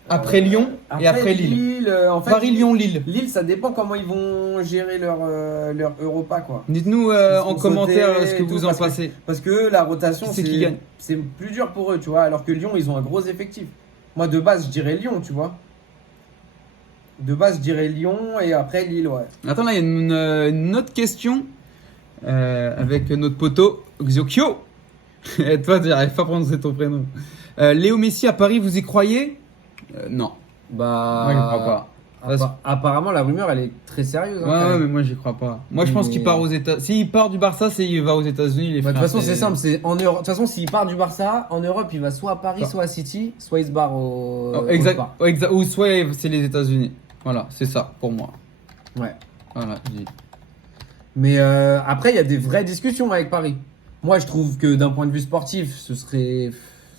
après Lyon et après Lille. En fait, Paris, Lyon, Lille. Lille, ça dépend comment ils vont gérer leur Europa, quoi. Dites-nous Ils en sont commentaire sautés ce que et vous tout, en parce que- pensez. Parce que la rotation, Qui c'est qui gagne c'est plus dur pour eux, tu vois. Alors que Lyon, ils ont un gros effectif. Moi, de base, je dirais Lyon, tu vois. De base, je dirais Lyon et après Lille, ouais. Attends, là, il y a une autre question avec notre poteau Xiokyo. Et toi, tu n'arrives pas à prononcer ton prénom. Léo Messi à Paris, vous y croyez? Non. Bah. Moi, je crois pas. Apparemment, la rumeur, elle est très sérieuse. hein, Ouais, quand ouais, même. mais moi, j'y crois pas. Moi, je pense Mais- qu'il part aux États. S'il part du Barça, c'est il va aux États-Unis. Les Bah, de frères, toute façon, c'est simple. C'est en Europe. De toute façon, s'il part du Barça, en Europe, il va soit à Paris, Bah. soit à City, soit il se barre au. Oh, au exact, Spa. exact. Ou soit c'est les États-Unis. Voilà, c'est ça pour moi. Ouais. Voilà, je dis. Mais après, il y a des vraies discussions avec Paris. Moi, je trouve que d'un point de vue sportif,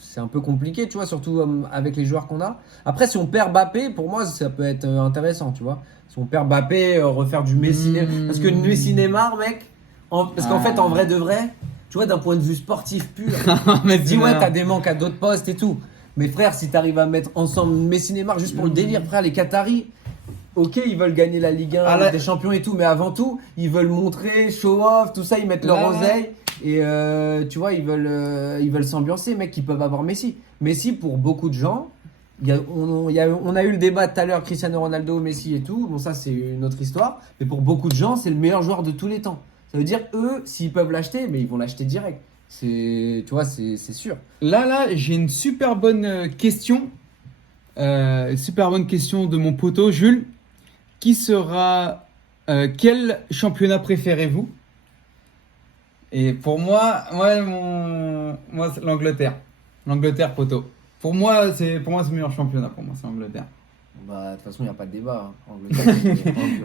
c'est un peu compliqué, tu vois, surtout avec les joueurs qu'on a. Après, si on perd Mbappé, pour moi, ça peut être intéressant, tu vois. Si on perd Mbappé, refaire du Messi, parce que Messi Neymar, mec, Parce qu'en fait, en vrai de vrai, tu vois, d'un point de vue sportif pur, Mais dis ouais, t'as des manques à d'autres postes et tout. Mais frère, si t'arrives à mettre ensemble Messi Neymar juste pour le délire, frère, les Qataris, ok, ils veulent gagner la Ligue 1, Ah, là- des champions et tout, mais avant tout, ils veulent montrer, show off, tout ça, ils mettent leur Là, oseille. Et tu vois, ils veulent s'ambiancer, mec, ils peuvent avoir Messi. Messi, pour beaucoup de gens, on a eu le débat tout à l'heure, Cristiano Ronaldo, Messi et tout. Bon, ça, c'est une autre histoire. Mais pour beaucoup de gens, c'est le meilleur joueur de tous les temps. Ça veut dire, eux, s'ils peuvent l'acheter, mais ils vont l'acheter direct. Tu vois, c'est sûr. Là, j'ai une super bonne question. Super bonne question de mon poteau, Jules. Quel championnat préférez-vous? Et pour moi, c'est l'Angleterre. L'Angleterre, poteau. Pour moi, c'est le meilleur championnat. Pour moi, c'est l'Angleterre. Bah, de toute façon, il n'y a pas de débat. Hein. Angleterre,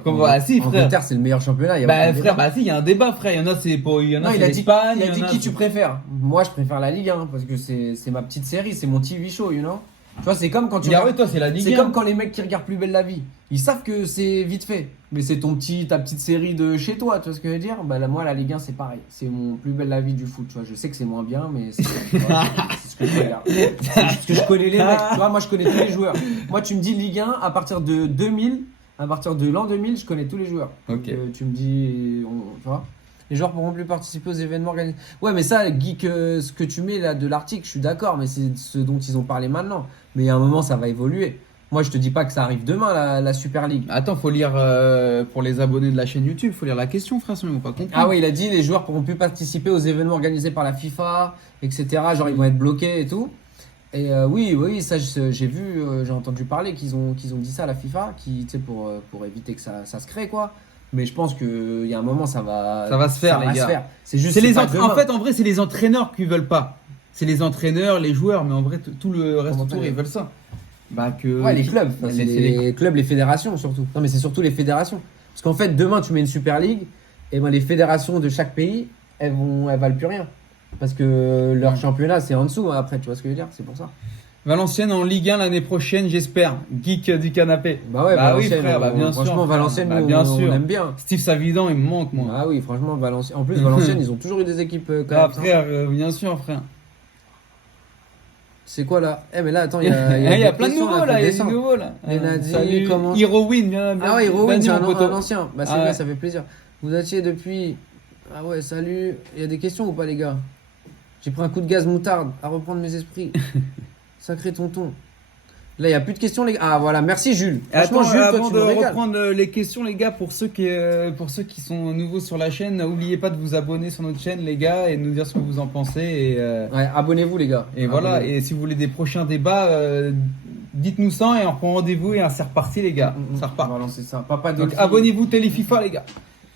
Bah, si, frère. Angleterre, c'est le meilleur championnat. Y a pas Bah, de frère, débat. bah, si, il y a un débat, frère. Il y en a, il y en a, Non, c'est il a dit l'Espagne. qui tu préfères. Moi, je préfère la Ligue 1 parce que c'est ma petite série, c'est mon TV show, you know. Tu vois, c'est comme quand tu Ah regardes- ouais, toi, c'est la Ligue c'est 1. comme quand les mecs qui regardent Plus belle la vie. Ils savent que c'est vite fait, mais c'est ta petite série de chez toi, tu vois ce que je veux dire? Bah moi la Ligue 1 c'est pareil, c'est mon Plus belle la vie du foot, tu vois. Je sais que c'est moins bien, mais c'est tu vois, c'est ce que je regarde. C'est juste que je connais les mecs, tu vois, moi je connais tous les joueurs. Moi tu me dis Ligue 1 à partir de 2000, à partir de l'an 2000, je connais tous les joueurs. Ok. Donc, tu me dis, tu vois. Les joueurs pourront plus participer aux événements organisés. Ouais, mais ça, Geek, ce que tu mets là de l'article, je suis d'accord, mais c'est ce dont ils ont parlé maintenant. Mais à un moment, ça va évoluer. Moi, je te dis pas que ça arrive demain, la Super League. Attends, faut lire pour les abonnés de la chaîne YouTube, faut lire la question, frère, sinon ils vont pas comprendre. Ah oui, il a dit les joueurs pourront plus participer aux événements organisés par la FIFA, etc. Genre, ils vont être bloqués et tout. Et oui, ça, j'ai vu, j'ai entendu parler qu'ils ont dit ça à la FIFA, tu sais, pour éviter que ça se crée, quoi. Mais je pense qu'il y a un moment, ça va se faire, les gars. C'est juste C'est les pas en demain. fait, en vrai, c'est les entraîneurs qui veulent pas. C'est les entraîneurs, les joueurs, mais en vrai, tout le reste Comment autour, ça, ils veulent ça. Bah que. Ouais, les clubs. Ouais, C'est c'est les clubs, les fédérations surtout. Non, mais c'est surtout les fédérations. Parce qu'en fait, demain, tu mets une Super League, et ben les fédérations de chaque pays, elles valent plus rien. Parce que leur championnat, c'est en dessous, hein, après, tu vois ce que je veux dire? C'est pour ça. Valenciennes en Ligue 1 l'année prochaine, j'espère. Geek du canapé. Bah ouais, bah oui, Valenciennes, frère, bah bien sûr. franchement, Valenciennes, Bah, nous, bien on sûr. aime bien. Steve Savidan, il me manque, moi. Ah oui, franchement, Valenciennes. En plus, Valenciennes, ils ont toujours eu des équipes quand Ah, même. frère, bien sûr, frère. C'est quoi là? Eh, mais là, attends, il y Il a, y a des plein de questions, nouveaux là, il y a faut des descendre. nouveaux là. Les Nadis, Salut, comment- Heroin, bien. Ah ouais, Heroin, c'est mon poteau. un ancien. Bah, c'est Ah bien, ouais. ça fait plaisir. Vous étiez depuis. Ah ouais, salut. Il y a des questions ou pas, les gars? J'ai pris un coup de gaz moutarde à reprendre mes esprits. Sacré tonton. Là, il n'y a plus de questions, les gars. Ah voilà, merci Jules. Franchement, Attends, Jules, toi, avant tu de me régales. reprendre les questions, les gars, pour ceux qui sont nouveaux sur la chaîne, n'oubliez pas de vous abonner sur notre chaîne, les gars, et de nous dire ce que vous en pensez. Ouais, abonnez-vous, les gars. Et voilà, Abonnez-vous. et si vous voulez des prochains débats, dites-nous ça et on reprend rendez-vous et c'est reparti, les gars. Ça On repart. va lancer ça. Papa Donc Dolphy. abonnez-vous, Téléfifa, les gars.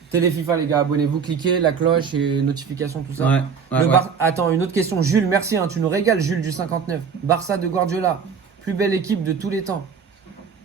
Télé FIFA, les gars, abonnez-vous, cliquez, la cloche et notification, tout ça. Ouais, ouais. Attends, une autre question. Jules, merci, hein, tu nous régales, Jules du 59. Barça de Guardiola, plus belle équipe de tous les temps.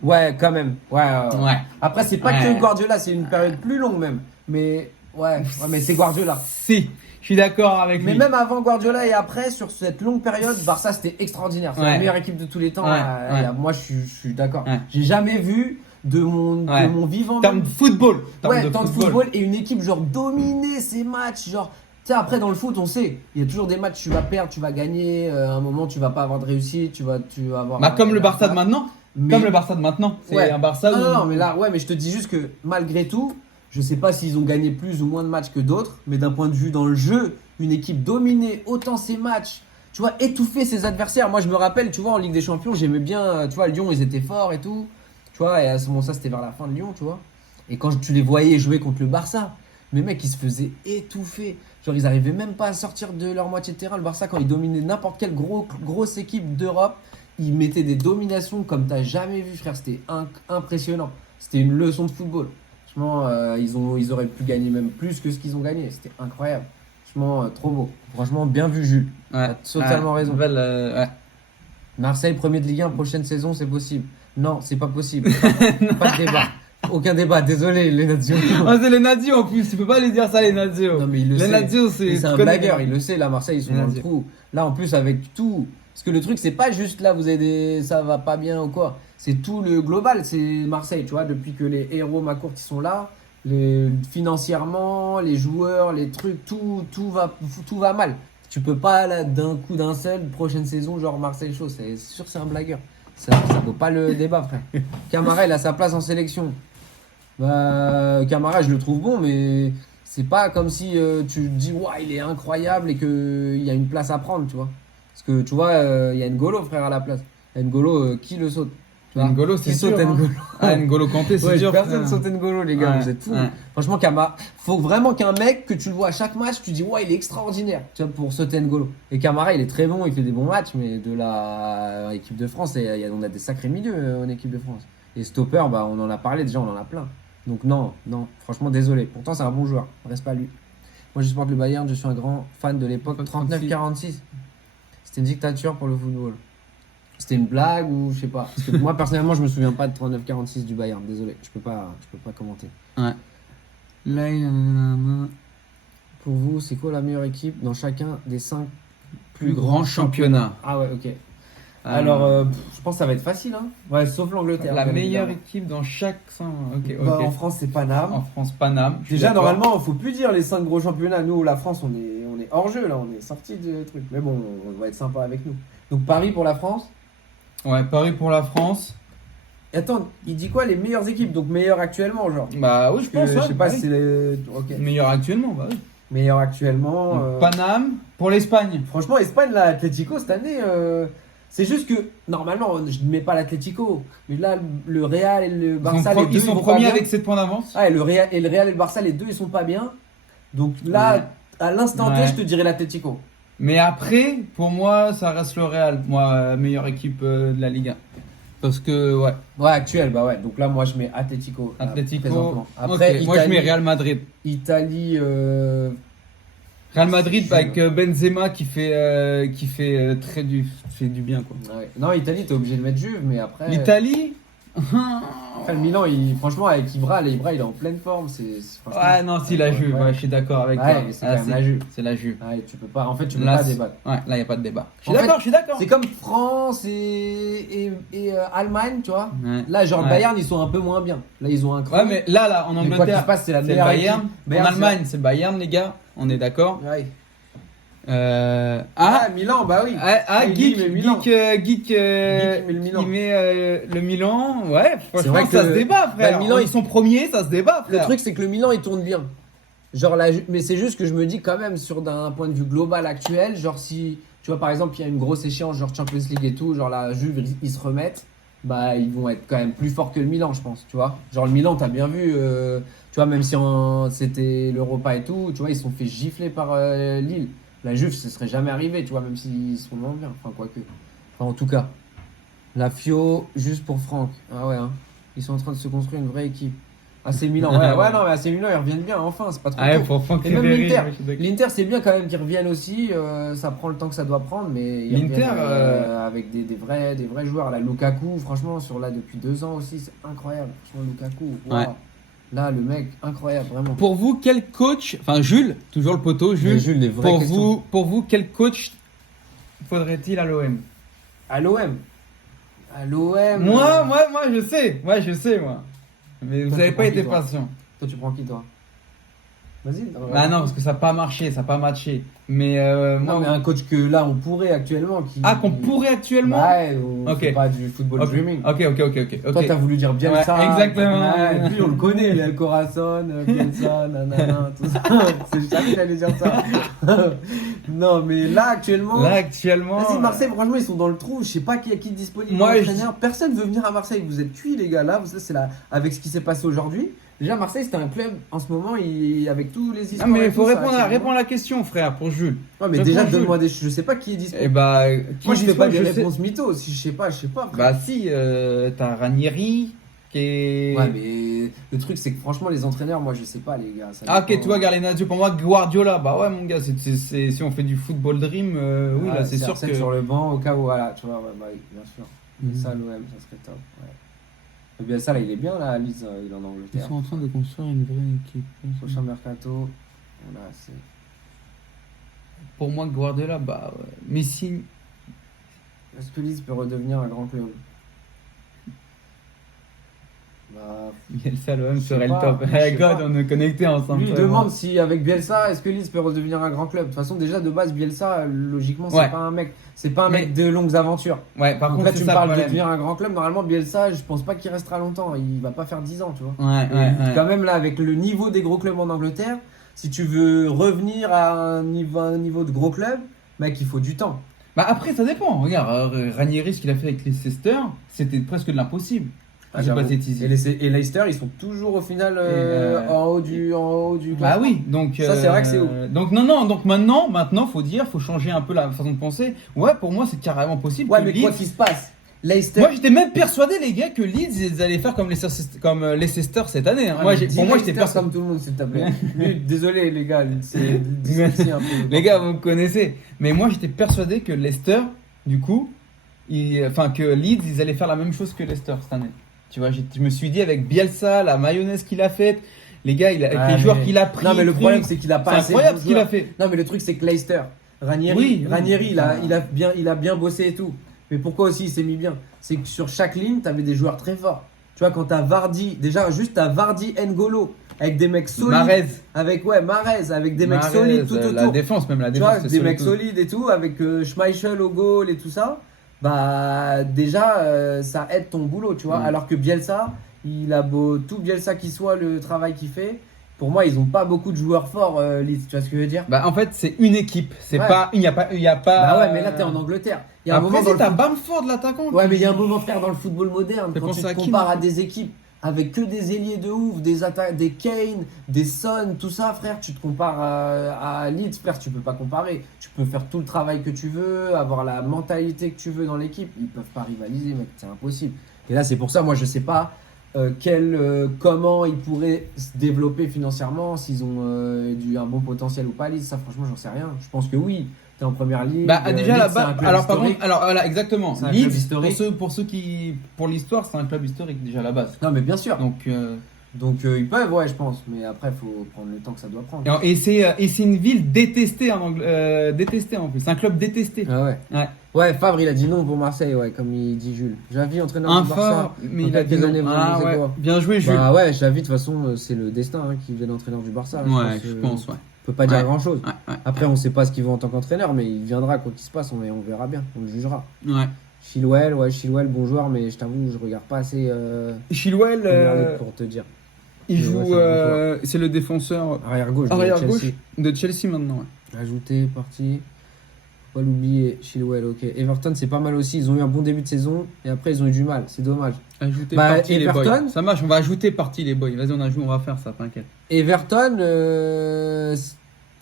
Ouais, quand même. Ouais. Ouais. Après, c'est pas Ouais. que Guardiola, c'est une période plus longue même. Mais ouais, mais c'est Guardiola. Si, je suis d'accord avec Mais lui. même avant Guardiola et après, sur cette longue période, Barça c'était extraordinaire. C'est Ouais. la meilleure équipe de tous les temps. Ouais, ouais. Moi, je suis d'accord. Ouais. J'ai jamais vu de mon vivant. En termes de football. Ouais, tant de football et une équipe genre dominer ces matchs, genre tu sais après dans le foot on sait, il y a toujours des matchs tu vas perdre, tu vas gagner, à un moment tu vas pas avoir de réussite, tu vas avoir Bah, comme le Barça de maintenant. Mais- Comme le Barça de maintenant. C'est Ouais. un Barça où. Non, mais là ouais, mais je te dis juste que malgré tout, je sais pas s'ils ont gagné plus ou moins de matchs que d'autres, mais d'un point de vue dans le jeu, une équipe dominer autant ces matchs, tu vois, étouffer ses adversaires. Moi je me rappelle, tu vois, en Ligue des Champions, j'aimais bien, tu vois, Lyon, ils étaient forts et tout. Tu vois, et à ce moment ça c'était vers la fin de Lyon, tu vois. Et quand tu les voyais jouer contre le Barça, mes mecs ils se faisaient étouffer. Genre ils arrivaient même pas à sortir de leur moitié de terrain. Le Barça quand ils dominaient n'importe quelle grosse équipe d'Europe, ils mettaient des dominations comme t'as jamais vu, frère. C'était impressionnant. C'était une leçon de football. Franchement, ils auraient pu gagner même plus que ce qu'ils ont gagné. C'était incroyable. Franchement, trop beau. Franchement, bien vu Jules. Ouais. T'as totalement raison. Nouvelle, ouais. Marseille, premier de Ligue 1, prochaine saison, c'est possible. Non, c'est pas possible. Pas de débat. Aucun débat. Désolé, les Nazio. Ah, c'est les Nazio en plus, tu peux pas les dire ça, les Nazio. Non, mais il le Les sait. Nazio, Mais c'est. c'est un tu connais- blagueur, il le sait. Là, Marseille, ils sont Les dans le Nazio. trou. Là, en plus, avec tout. Parce que le truc, c'est pas juste là, vous avez ça va pas bien ou quoi. C'est tout le global. C'est Marseille, tu vois. Depuis que les héros Macourt ils sont là, Financièrement, les joueurs, les trucs, tout va mal. Tu peux pas là, d'un coup d'un seul, prochaine saison, genre Marseille chaud. C'est sûr que c'est un blagueur. Ça vaut pas le débat, frère. Camara, il a sa place en sélection. Bah, Camara, je le trouve bon, mais c'est pas comme si tu te dis, ouais, il est incroyable et qu'il y a une place à prendre, tu vois. Parce que tu vois, il y a N'Golo, frère, à la place. N'Golo, qui le saute? Tu vois N'Golo, Qui c'est saute sûr. N'Golo? N'Golo Kanté, c'est Ouais, dur. personne frère. saute N'Golo, les gars, Ouais, vous êtes fous. ouais. Franchement, Camara, faut vraiment qu'un mec que tu le vois à chaque match, tu dis, ouais, il est extraordinaire, tu vois, pour sauter N'Golo. Et Camara, il est très bon, il fait des bons matchs, mais de la équipe de France, on a des sacrés milieux en équipe de France. Et stopper, bah, on en a parlé déjà, on en a plein. Donc non, franchement, désolé. Pourtant, c'est un bon joueur, reste pas lui. Moi, je supporte le Bayern, je suis un grand fan de l'époque 39-46. C'était une dictature pour le football. C'était une blague ou je sais pas. Parce que moi, personnellement, je me souviens pas de 39-46 du Bayern. Désolé, je peux pas commenter. Ouais. Là, Pour vous, c'est quoi la meilleure équipe dans chacun des 5 plus grand championnat. Ah ouais, ok. Alors, je pense que ça va être facile. Hein. Ouais, sauf l'Angleterre. La bien meilleure évidemment. équipe dans chaque. Ok, Bah, ok. en France, c'est Paname. En France, Paname. je suis Déjà, d'accord. normalement, faut plus dire les 5 gros championnats. Nous, la France, on est hors jeu là. On est sorti du truc. Mais bon, on va être sympa avec nous. Donc, Paris pour la France. Ouais, Paris pour la France. Attends, il dit quoi les meilleures équipes? Donc, meilleures actuellement, genre. Bah oui, je pense. Je ouais, sais pas Paris. si c'est les. Ok. Meilleur actuellement, bah oui. Meilleures actuellement. Donc, Paname pour l'Espagne. Franchement, Espagne, là, Atlético, cette année, c'est juste que, normalement, je ne mets pas l'Atlético. Mais là, le Real et le Barça, les deux, Ils sont vont pas premiers bien. avec 7 points d'avance. Ah, et le Real et le Barça, les deux, ils sont pas bien. Donc là, Ouais. à l'instant T, Ouais. je te dirais l'Atlético. Mais après, pour moi, ça reste le Real. Moi, meilleure équipe de la Ligue 1. Parce que, ouais, Ouais, actuel, bah ouais. Donc là, moi, je mets Atlético. là, Atlético. présentement. Ok, Après, moi, je mets Real Madrid. Italie. Real Madrid avec Benzema qui fait fait du bien, quoi. Ouais. Non, Italie, t'es obligé de mettre Juve, mais après. L'Italie. Après, le Milan, franchement, avec Ibra, il est en pleine forme. Franchement- Ouais, non, si la Juve, ouais, je suis d'accord avec Ouais, toi. mais c'est quand même la Juve. C'est la Juve. Ouais, tu peux pas. En fait, tu peux Là, pas c'est- débattre. Ouais, là, il n'y a pas de débat. Je En suis fait, d'accord, je suis d'accord. C'est comme France et Allemagne, tu vois. Ouais. Là, genre, le Ouais. Bayern, ils sont un peu moins bien. Là, ils ont un cran. Ouais, mais là, en Mais quoi qu'il Angleterre, se passe, c'est la c'est le meilleure Bayern. équipe. En Bayern, Allemagne, c'est le Bayern, les gars. On est d'accord. Ouais. Ah, Milan, bah oui. Geek, Geek met Milan. Geek, met le Milan. qui met le Milan. Ouais, C'est franchement, vrai ça que- se débat, frère. Bah, le Milan, Ils sont premiers, ça se débat, Le frère. truc, c'est que le Milan, il tourne bien. Genre, mais c'est juste que je me dis quand même, d'un point de vue global actuel, genre si, tu vois, par exemple, il y a une grosse échéance, genre Champions League et tout, genre la Juve, ils se remettent, bah, ils vont être quand même plus forts que le Milan, je pense, tu vois. Genre, le Milan, t'as bien vu, tu vois, même si c'était l'Europa et tout, tu vois, ils se sont fait gifler par Lille. La Juve, ce serait jamais arrivé, tu vois, même s'ils sont moins bien, enfin, quoique. Enfin, en tout cas, la Fio, juste pour Franck. Ah ouais, hein. Ils sont en train de se construire une vraie équipe. AC Milan, ouais, non, mais AC Milan, ils reviennent bien, enfin, c'est pas trop Ah, tôt. pour Franck Et même Ribéry, l'Inter. ouais, je suis d'accord. L'Inter, c'est bien quand même qu'ils reviennent aussi. Ça prend le temps que ça doit prendre, mais ils L'Inter, reviennent, avec des vrais joueurs. Là, Lukaku, franchement, depuis 2 ans aussi, c'est incroyable. Franchement, Lukaku, waouh. Ouais. Là, le mec, incroyable, vraiment. Pour vous, quel coach, enfin Jules, toujours le poteau, Jules, Mais Jules, les vraies questions. pour vous, quel coach faudrait-il à l'OM? À l'OM. À l'OM. Moi, je sais, moi. Mais vous Toi, n'avez tu pas prends été qui, toi patient. Toi, tu prends qui, toi? Vas-y. Ah non, parce que ça n'a pas marché, ça n'a pas matché. Mais moi, Non, mais un coach que là, on pourrait actuellement. qu'on pourrait actuellement. Ouais, on Ok. fait pas du football Ok, dreaming. ok. Toi, t'as voulu dire bien Ouais, ça. exactement. Ouais, puis on le connaît, il y a Corazon, Bielsa, nanana, tout ça. C'est jamais qu'il allait dire ça. Non, mais là, actuellement. Là, actuellement. Vas-y, Marseille, franchement, ils sont dans le trou. Je sais pas qui est disponible. Moi, comme je entraîneur. Personne veut venir à Marseille. Vous êtes cuits, les gars. Là, c'est avec ce qui s'est passé aujourd'hui. Déjà, Marseille, c'était un club en ce moment, avec tous les Non, histoires. mais et il faut tout, ça, répondre à actuellement. la question, frère, pour Jules. Ouais, mais Réponds, déjà, Jules. donne-moi des. Je sais pas qui est disponible. Et bah, Moi, je fais pas des je sais- réponses mythos. Si je sais pas, frère. Bah, si, t'as Ranieri qui est. Ouais, mais le truc, c'est que franchement, les entraîneurs, moi, je sais pas, les gars. Ça Ah, ok, dépend. tu vois, Garlinazzo, pour moi, Guardiola, bah ouais, mon gars, si on fait du football dream, oui, Ah, là, c'est sûr Arsène que. sur le banc, au cas où, voilà, tu vois, ouais, bah oui, bien sûr. Mhm. Ça, l'OM, ça serait top. Ouais. Et bien, ça, là, il est bien, là, Leeds, il est en Ils Angleterre. sont en train de construire une vraie équipe. Prochain mercato, voilà, c'est. Pour moi, Guardiola, bah ouais. Messi, Est-ce que Leeds peut redevenir un grand club? Bah, Bielsa, l'OM Je sais serait le pas, top. je sais God, pas. on est connectés ensemble. lui, il toi et moi. demande si avec Bielsa, est-ce que Leeds peut redevenir un grand club. De toute façon, déjà de base, Bielsa, logiquement, Ouais. c'est pas un Mais- mec de longues aventures. Ouais, par Donc contre, là, tu c'est me ça le parles de problème. devenir un grand club. Normalement, Bielsa, je pense pas qu'il restera longtemps. Il va pas faire 10 ans, tu vois. Ouais, Et ouais, ouais. quand même, là, avec le niveau des gros clubs en Angleterre, si tu veux revenir à un niveau de gros club, mec, il faut du temps. Bah après, ça dépend. Regarde, Ranieri, ce qu'il a fait avec Leicester, c'était presque de l'impossible. Ah, J'ai pas j'avoue. Easy. Et Leicester, ils sont toujours au final en haut du Bah classement. oui, donc Ça, c'est vrai que c'est ouf. donc non, donc maintenant, faut dire, faut changer un peu la façon de penser. Ouais, pour moi, c'est carrément possible. Ouais, que mais quoi Leeds- qu'il se passe, Leicester. Moi, j'étais même persuadé, les gars, que Leeds ils allaient faire comme Leicester cette année. Hein. Ouais, Moi, mais dis pour moi, j'étais Leicester persuadé. comme tout le monde, s'il te plaît. Lui, désolé, les gars, c'est dyslexie un peu. Les gars, vous me connaissez. Mais moi, j'étais persuadé que Leicester, du coup, que Leeds, ils allaient faire la même chose que Leicester cette année. Tu vois, je me suis dit avec Bielsa, la mayonnaise qu'il a faite, les gars, avec Ouais, les joueurs mais- qu'il a pris. Non, mais le truc, problème, c'est qu'il a pas c'est assez de incroyable bons ce qu'il a joueurs. fait. Non, mais le truc, c'est que Leicester, Ranieri, Oui, Ranieri, oui. il a bien bossé et tout. Mais pourquoi aussi il s'est mis bien? C'est que sur chaque ligne, tu avais des joueurs très forts. Tu vois, quand t'as Vardy, déjà, juste t'as Vardy, N'Golo, avec des mecs solides. Mahrez. Avec, ouais, Mahrez, avec des mecs Mahrez, solides tout La autour. défense, même la Tu défense. vois, c'est des solide mecs tout. solides et tout, avec Schmeichel au goal et tout ça, bah déjà ça aide ton boulot, tu vois. Mm. Alors que Bielsa, il a beau tout Bielsa qui soit le travail qu'il fait, pour moi ils ont pas beaucoup de joueurs forts, Leeds, tu vois ce que je veux dire? Bah, en fait, c'est une équipe. C'est Ouais. pas, il n'y a pas. Bah ouais, mais là t'es en Angleterre. Il y a un Après, moment dans si le t'as foot- Bamford, l'attaquant. Ouais, mais il y a un moment frère dans le football moderne Fais quand tu penser te à qui, compares moi à des équipes avec que des ailiers de ouf, des Kane, des Son, tout ça, frère, tu te compares à Leeds, frère, tu peux pas comparer. Tu peux faire tout le travail que tu veux, avoir la mentalité que tu veux dans l'équipe, ils peuvent pas rivaliser, mec, c'est impossible. Et là, c'est pour ça, moi, je sais pas comment ils pourraient se développer financièrement, s'ils ont un bon potentiel ou pas, Leeds, ça, franchement, j'en sais rien. Je pense que oui, t'es en première ligue. Bah déjà Leeds, là c'est un bas club alors par historique. contre, alors voilà, exactement. C'est un club Leeds, historique. pour ceux qui, pour l'histoire, c'est un club historique déjà à la base. Non, mais bien sûr. Donc Ils peuvent, ouais, je pense. Mais après, il faut prendre le temps que ça doit prendre. et c'est une ville détestée détestée en plus. C'est un club détesté. Ah ouais. Ouais. Ouais, Favre, il a dit non pour Marseille, ouais, comme il dit Jules. Javi, entraîneur du Barça. Infort, mais dans il a dit quelques non. années, vous Ah nous ouais. quoi. Bien joué Jules. Bah ouais, Javi, de toute façon, c'est le destin qui devient entraîneur du Barça. hein, Ouais, je pense, ouais. On peut pas dire Ouais. grand chose. Ouais, Après, on sait pas ce qu'il vaut en tant qu'entraîneur, mais il viendra quoi qu'il se passe, on verra bien, on le jugera. ouais. Chilwell, bon joueur, mais je t'avoue, je regarde pas assez Chilwell, Premier League pour te dire. il Mais joue, ouais, c'est un bon c'est le défenseur Arrière gauche, arrière gauche Chelsea. de Chelsea maintenant. Ouais. Ajouté, parti. Faut pas l'oublier, Chilwell, ok. Everton, c'est pas mal aussi. Ils ont eu un bon début de saison et après, ils ont eu du mal. C'est dommage. Ajouter Bah, partie les Everton. boys. Ça marche, on va ajouter partie les boys. Vas-y, on va faire ça, t'inquiète. Everton,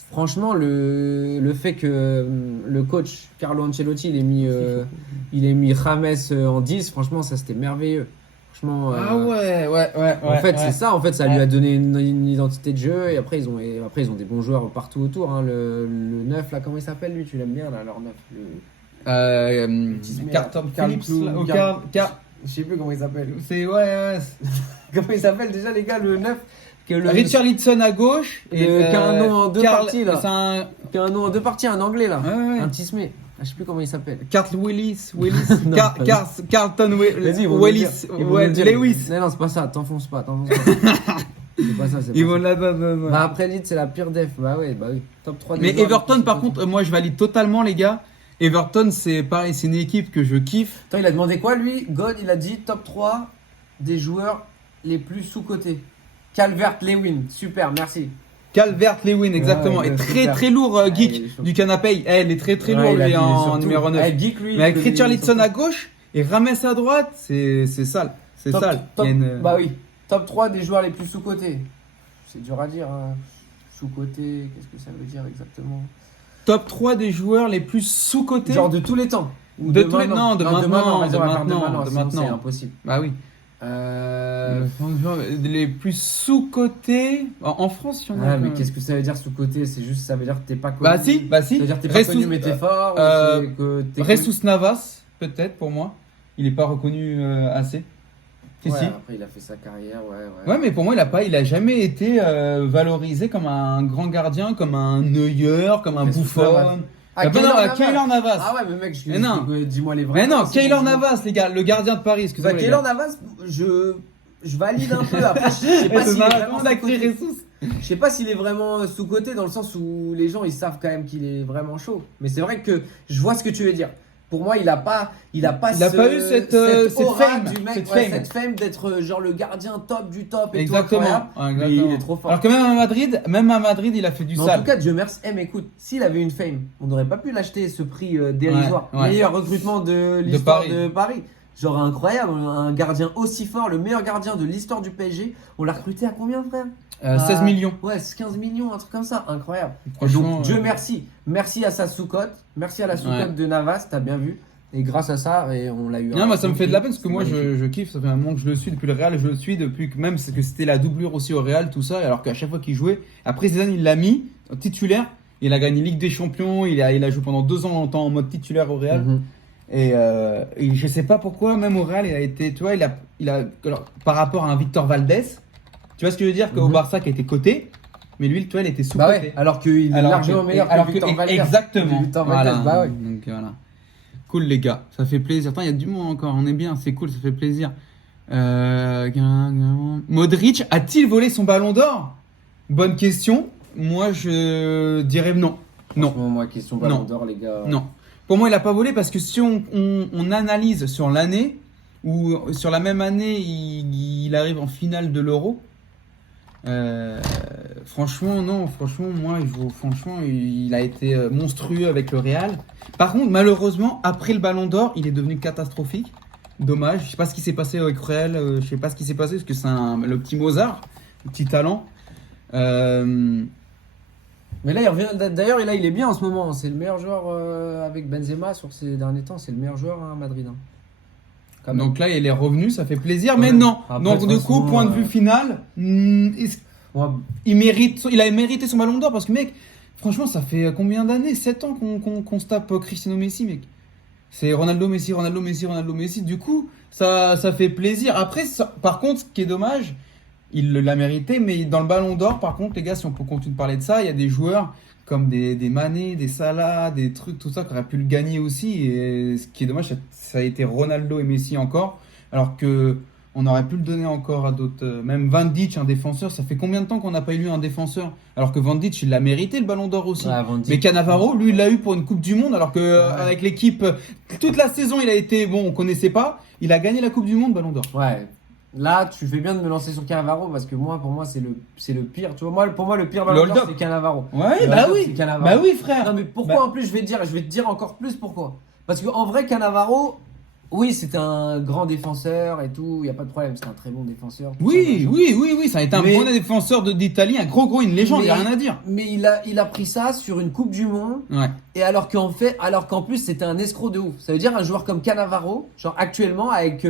franchement, le fait que le coach Carlo Ancelotti, il ait mis James en 10, franchement, ça c'était merveilleux. Franchement, Ah ouais. en fait, c'est ça. En fait, ça lui a donné une identité de jeu et après, ils ont des bons joueurs partout autour. Hein. Le 9, là, comment il s'appelle lui? Tu l'aimes bien, là, leur 9 Carlton Carl Phillips, Plum, là, au Carl- Car- Je sais plus comment il s'appelle. c'est ouais. Comment il s'appelle déjà, les gars, le 9 Richarlison à gauche qui a un nom en deux parties, là. C'est un qui a un nom en deux parties, un anglais, là. ouais. Un petit smé. Ah, je sais plus comment il s'appelle. Carl Willis, Non, Carlton Vas-y, ils vont nous Willis, dire, ils vont nous dire. Lewis. Non, c'est pas ça, t'enfonces pas. C'est pas ça, c'est Ils pas vont ça. là. Bah après Leeds, c'est la pire def. Bah oui. Top 3 des Mais joueurs Everton, les plus par sous-cotés. contre, moi je valide totalement, les gars. Everton, c'est pareil, c'est une équipe que je kiffe. Attends, il a demandé quoi lui? God, il a dit top 3 des joueurs les plus sous-cotés. Calvert-Lewin, super, merci. Calvert-Lewin, exactement. Ouais, Et très super. très lourd, Ouais, il est Geek chaud. du canapé. Elle est très très Ouais, lourd, il a lui, dit en surtout- numéro 9. Eh, Geek, lui, Mais avec il fait des- Richarlison à gauche et Rames à droite, c'est sale. C'est Top- sale. top- Il y a une- Bah oui, top 3 des joueurs les plus sous-cotés. C'est dur à dire. Hein. Sous-coté, qu'est-ce que ça veut dire exactement? Top 3 des joueurs les plus sous-cotés. Genre de tous les temps. Ou De tous les- maintenant. non, de maintenant, vas-y, de on va faire maintenant, de sinon maintenant. C'est impossible. Bah oui. Les plus sous-cotés en France, il y en a. Ouais, quand mais même. qu'est-ce que ça veut dire sous-côté? C'est juste, ça veut dire que t'es pas connu. Bah si. Ça veut dire que t'es pas connu mais t'es fort. Ou c'est que t'es Ressus Navas, peut-être pour moi. Il n'est pas reconnu assez. Si, connu. si. Ouais, après il a fait sa carrière, ouais. Ouais, mais pour moi, il a jamais été valorisé comme un grand gardien, comme un Neuer, comme un Ressus Buffon. Navas. Ah, Keylor non, Navas. Keylor Navas. Ah ouais, mais mec, Mais non. dis-moi les vrais. Mais non, noms, c'est Keylor bon. Navas, les gars, le gardien de Paris, Bah, excusez-moi. les Keylor gars. Navas, je valide un peu. Après, je sais pas s'il est vraiment on a créé sous-coté. Ressus. Je sais pas s'il est vraiment sous-coté dans le sens où les gens ils savent quand même qu'il est vraiment chaud. Mais c'est vrai que je vois ce que tu veux dire. Pour moi, il a pas eu cette aura fame, du mec, cette ouais, fame. cette fame d'être genre le gardien top du top et Exactement. tout incroyable. Ouais, Mais exactement. il est trop fort. Alors que même à Madrid, il a fait du Mais en sale. tout cas, Dieu merci. Mais écoute, s'il avait une fame, on n'aurait pas pu l'acheter ce prix dérisoire. Ouais. Meilleur recrutement de l'histoire Paris. de Paris. Genre incroyable, un gardien aussi fort, le meilleur gardien de l'histoire du PSG. On l'a recruté à combien, frère? 16 millions. Ouais, 15 millions, un truc comme ça. Incroyable. Franchement, Donc, Dieu merci. Merci à sa sous-cote. Merci à la sous-cote Ouais. de Navas, t'as bien vu. Et grâce à ça, et on l'a eu. Non, moi ça me fait de la peine parce que C'est moi magnifique. je kiffe, ça fait un moment que je le suis depuis le Real, je le suis depuis que même c'est que c'était la doublure aussi au Real, tout ça, alors qu'à chaque fois qu'il jouait, après Zidane il l'a mis en titulaire, il a gagné Ligue des Champions, il a joué pendant 2 ans en mode titulaire au Real, Mhm. et je sais pas pourquoi, même au Real il a été, tu vois, alors, par rapport à un Victor Valdés, tu vois ce que je veux dire, qu'au Mhm. Barça qui a été coté, mais lui, tu vois, il était Bah sous-coté. ouais, alors qu'il est largement meilleur que Victor Valdes. Exactement. Victor Valdes, Voilà. bah ouais. Donc voilà. Cool les gars, ça fait plaisir. Attends, il y a du monde encore, on est bien, c'est cool, ça fait plaisir. Modric a-t-il volé son ballon d'or? Bonne question. Moi, je dirais non. Non. Franchement, moi, question ballon Non. d'or, les gars. Non. Pour moi, il n'a pas volé parce que si on analyse sur l'année, ou sur la même année, il arrive en finale de l'Euro. Franchement, non. Franchement, il a été monstrueux avec le Real. Par contre, malheureusement, après le Ballon d'Or, il est devenu catastrophique. Dommage. Je sais pas ce qui s'est passé avec Real. Je sais pas ce qui s'est passé parce que c'est le petit Mozart, le petit talent. Mais là, il revient. D'ailleurs, là, il est bien en ce moment. C'est le meilleur joueur avec Benzema sur ces derniers temps. C'est le meilleur joueur à Madrid. Hein. Quand même. Donc là, il est revenu, ça fait plaisir. Quand Mais même. non. Après, Donc de du toute coup, façon, point de vue final, Moi, il a mérité son ballon d'or parce que mec, franchement, ça fait combien d'années? 7 ans qu'on se tape Cristiano Messi, mec. C'est Ronaldo Messi, Ronaldo Messi, Ronaldo Messi. Du coup, ça fait plaisir. Après, par contre, ce qui est dommage, il l'a mérité, mais dans le ballon d'or, par contre, les gars, si on peut continuer de parler de ça, il y a des joueurs comme des Mané, des Salah, des trucs, tout ça, qui auraient pu le gagner aussi. Et ce qui est dommage, ça a été Ronaldo et Messi encore, alors que on aurait pu le donner encore à d'autres. Même Van Dijk, un défenseur, ça fait combien de temps qu'on n'a pas élu un défenseur? Alors que Van Dijk, il l'a mérité le ballon d'or aussi. ouais, Van Dijk. Mais Cannavaro, lui, il l'a eu pour une Coupe du Monde, alors que avec l'équipe, toute la saison, il a été bon, on connaissait pas. Il a gagné la Coupe du Monde, ballon d'or. Ouais. Là, tu fais bien de me lancer sur Cannavaro parce que pour moi, c'est le pire. Tu vois, pour moi, le pire ballon d'or, Hold-up. c'est Cannavaro. Ouais, Le bah hold-up, oui. c'est Cannavaro. Bah oui, frère. Non, mais pourquoi Bah- en plus, je vais te dire encore plus pourquoi. Parce qu'en vrai, Cannavaro, oui, c'était un grand défenseur et tout, il n'y a pas de problème, c'était un très bon défenseur. tout Oui, ça, oui, ça a été un Mais- bon défenseur d'Italie, un gros, une légende, il n'y a Mais- rien à dire. Mais il a pris ça sur une Coupe du Monde, Ouais. et alors qu'en plus, c'était un escroc de ouf. Ça veut dire un joueur comme Cannavaro, genre actuellement avec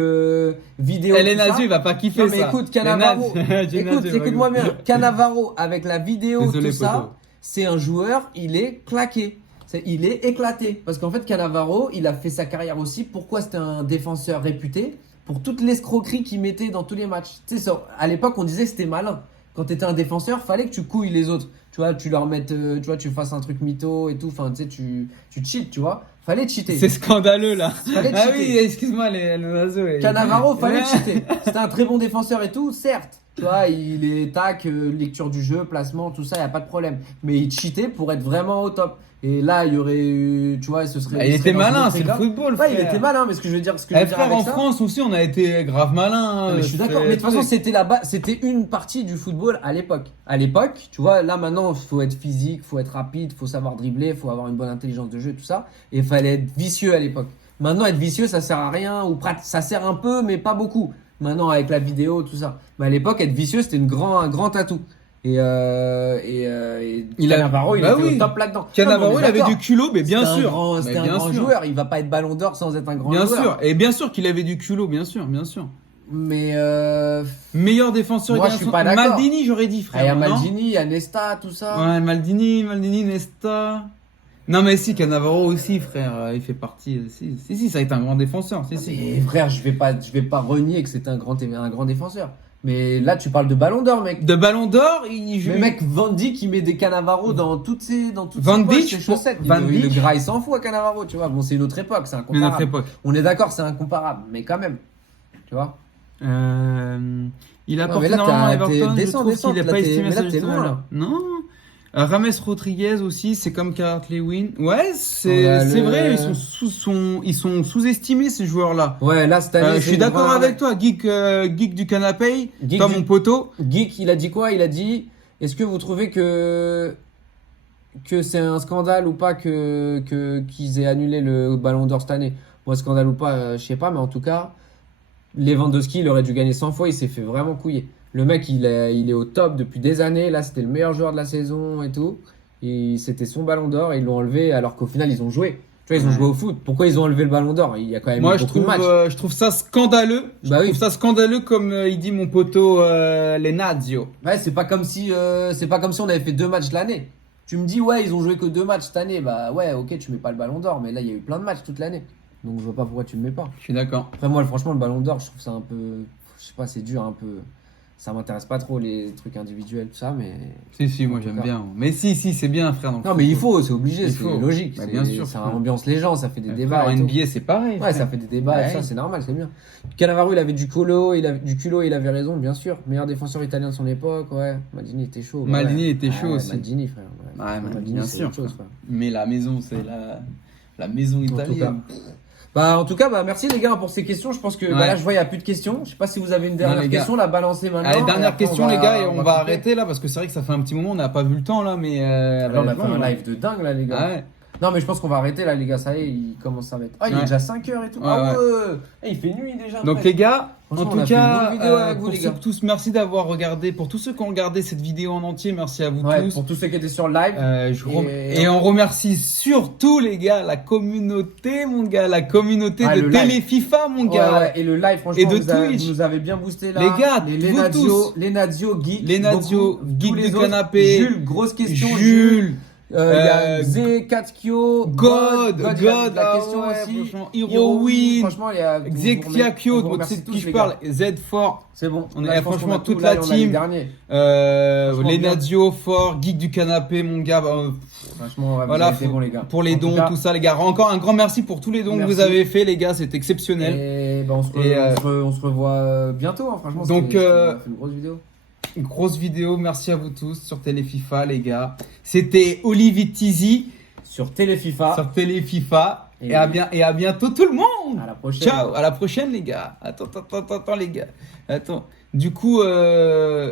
vidéo. Les tout ça. nazis, il va pas kiffer Non, mais ça. écoute, Cannavaro, écoute-moi bien, Cannavaro avec la vidéo, Désolé, tout ça, poteau. c'est un joueur, il est claqué. Il est éclaté. Parce qu'en fait, Cannavaro, il a fait sa carrière aussi. Pourquoi c'était un défenseur réputé? Pour toute l'escroquerie qu'il mettait dans tous les matchs. Tu sais, à l'époque, on disait que c'était malin. Quand tu étais un défenseur, fallait que tu couilles les autres. Tu vois, tu leur mettes, tu vois, tu fasses un truc mytho et tout. Enfin, tu sais, tu cheats, tu vois. Fallait cheater. C'est scandaleux là. Fallait Ah cheater. oui, excuse-moi les oiseaux. Cannavaro, fallait Ouais. cheater. C'était un très bon défenseur et tout, certes. Tu vois, il est tac, lecture du jeu, placement, tout ça, il n'y a pas de problème. Mais il cheatait pour être vraiment au top. Et là, il y aurait eu, tu vois, ce serait. Ah, il était serait dans une malin, autre c'est le école. football. Ouais, il frère. était malin, mais ce que je veux dire, Eh, frère, avec en ça. France aussi, on a été grave malin. Non, mais je suis d'accord, mais de toute façon, c'était une partie du football à l'époque. À l'époque, tu vois, là maintenant, il faut être physique, il faut être rapide, il faut savoir dribbler, il faut avoir une bonne intelligence de jeu, tout ça. Et il fallait être vicieux à l'époque. Maintenant, être vicieux, ça sert à rien, ou ça sert un peu, mais pas beaucoup. Maintenant, avec la vidéo, tout ça. Mais à l'époque, être vicieux, c'était un grand atout. Et Cannavaro, il bah était oui. au top là-dedans. Cannavaro, Non, mais il avait d'accord. du culot, mais bien C'était un sûr. grand- Mais C'était un bien grand sûr. joueur. Il va pas être ballon d'or sans être un grand Bien joueur. sûr. Et bien sûr qu'il avait du culot, bien sûr. Mais Meilleur défenseur Moi, je italien. suis pas d'accord. Maldini, j'aurais dit, il y frère. a non Maldini, il y a Nesta, tout ça. Ouais, Maldini, Nesta. Non, mais si, Cannavaro aussi, frère. Il fait partie. Si, ça a été un grand défenseur. Si. Mais frère, je vais pas renier que c'était un grand défenseur. Mais là, tu parles de Ballon d'Or, mec. De ballon d'or, il joue. Mais mec, Van Dijk, il met des Cannavaro dans toutes ses Van poches, Dijk, ses chaussettes. Van Il le Dijk. graille 100 fois Cannavaro, tu vois. Bon, c'est une autre époque, c'est Mais incomparable. notre époque. On est d'accord, c'est incomparable, mais quand même, tu vois. Il Ouais, apporte mais là, énormément à t'es- Everton. Je descends, trouve descends, qu'il n'est là, pas t'es- estimé mais à sa là, t'es juste loin, valeur. là. Non. Rames Rodriguez aussi, c'est comme Carl Lewin. Ouais, c'est On a c'est le- vrai, ils sont sous-estimés ces joueurs-là. Ouais, là, cette année, Je c'est suis une d'accord vraie avec toi, geek du canapé, Geek toi du- mon poteau. Geek, il a dit quoi? Il a dit, est-ce que vous trouvez que c'est un scandale ou pas qu'ils aient annulé le Ballon d'Or cette année? Moi, scandale ou pas, je sais pas, mais en tout cas, Lewandowski, il aurait dû gagner 100 fois, il s'est fait vraiment couiller. Le mec, il est au top depuis des années, là, c'était le meilleur joueur de la saison et tout. Et c'était son Ballon d'Or, et ils l'ont enlevé alors qu'au final, ils ont joué. Tu vois, ils ont Ouais. joué au foot. Pourquoi ils ont enlevé le Ballon d'Or? Il y a quand même Moi, eu beaucoup de matchs. je trouve ça scandaleux. Bah oui. Je trouve ça scandaleux comme il dit mon poteau Lenazio. Ouais, c'est pas comme si on avait fait 2 matchs l'année. Tu me dis ouais, ils ont joué que 2 matchs cette année. Bah ouais, ok, tu mets pas le Ballon d'Or, mais là il y a eu plein de matchs toute l'année. Donc je vois pas pourquoi tu le mets pas. Je suis d'accord. Après moi, franchement, le Ballon d'Or, je trouve ça un peu, je sais pas, c'est dur un peu. Ça m'intéresse pas trop les trucs individuels tout ça, mais Si, moi En tout j'aime cas. bien. Mais si, c'est bien, frère. non, mais il faut, c'est obligé, Il c'est faut. logique. Bah, C'est- bien sûr, ça frère. ambiance les gens, ça fait des Frère, débats. en et tout. NBA, c'est pareil. Ouais, frère. ça fait des débats, et Ouais. ça c'est normal, c'est bien. Cannavaro, il avait du culot, il avait raison, bien sûr. Meilleur défenseur italien de son époque, ouais. Maldini était chaud. bah Maldini ouais. était chaud Ouais, aussi. Maldini, frère. Ouais, Maldini, bien c'est sûr. autre chose, frère. Mais la maison, c'est la maison italienne. En tout cas, merci les gars pour ces questions. Je pense que Ouais. là, je vois, il n'y a plus de questions. Je sais pas si vous avez une dernière les gars. question, la balancer maintenant. Allez, et dernière après, question, les gars, et on va couper. arrêter là parce que c'est vrai que ça fait un petit moment, on n'a pas vu le temps là, mais. Là, on a fait bon, un live de dingue, là, les gars. Ah ouais. Non, mais je pense qu'on va arrêter là, les gars. Ça y est, il commence à mettre. Ah, il est Ouais. déjà 5h et tout. Ouais, Ah ouais. ouais. Eh, il fait nuit déjà. Donc frère. les gars, en Franchement, on tout a fait une cas, longue vidéo avec vous, pour les ceux gars. tous, merci d'avoir regardé. Pour tous ceux qui ont regardé cette vidéo en entier, merci à vous Ouais, tous. pour tous ceux qui étaient sur le live. Et on remercie surtout les gars, la communauté, mon gars, la communauté Ah, de le live. Télé FIFA, mon gars. Ouais, et le live, franchement, Et de vous Twitch. nous avez bien boosté là. Les gars, les vous Lenadio, Geek. Lenadio, beaucoup. Geek Tous les du autres. canapé. Jules, grosse question. Jules, Il y a Zé, Katkyo, God, il a mis la ah question ouais, aussi. franchement, Heroin, Franchement, il y a. Xekiakyo, on vous remercie c'est de tous, qui je les parle, gars. Z4, C'est bon. On est Là, là, je pense franchement, qu'on a tout. toute Là, la on a les team. derniers. Franchement, Lenadio, Fort, Geek du canapé, mon gars. Franchement, ouais, Voilà, c'est bon, les gars. pour les En tout dons, cas, tout ça, les gars. Encore un grand merci pour tous les dons que Merci. vous avez fait, les gars. C'est exceptionnel. Et on se revoit bientôt, hein, franchement. Donc, c'était une grosse vidéo. Une grosse vidéo. Merci à vous tous sur Télé FIFA, les gars. C'était Olivier Tizi Sur Téléfifa. sur Télé FIFA. Et Et à bientôt tout le monde. À la prochaine. Ciao, à la prochaine, les gars. Attends, les gars. Attends. Du coup, là,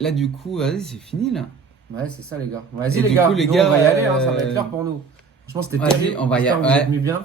vas-y, c'est fini, là. Ouais, c'est ça, les gars. Vas-y, Et les du gars. coup, les Nous, gars, on va y aller, hein, ça va être l'heure pour nous. Franchement, c'était vas-y, terrible. on va y J'espère aller, que vous ouais. êtes mis bien.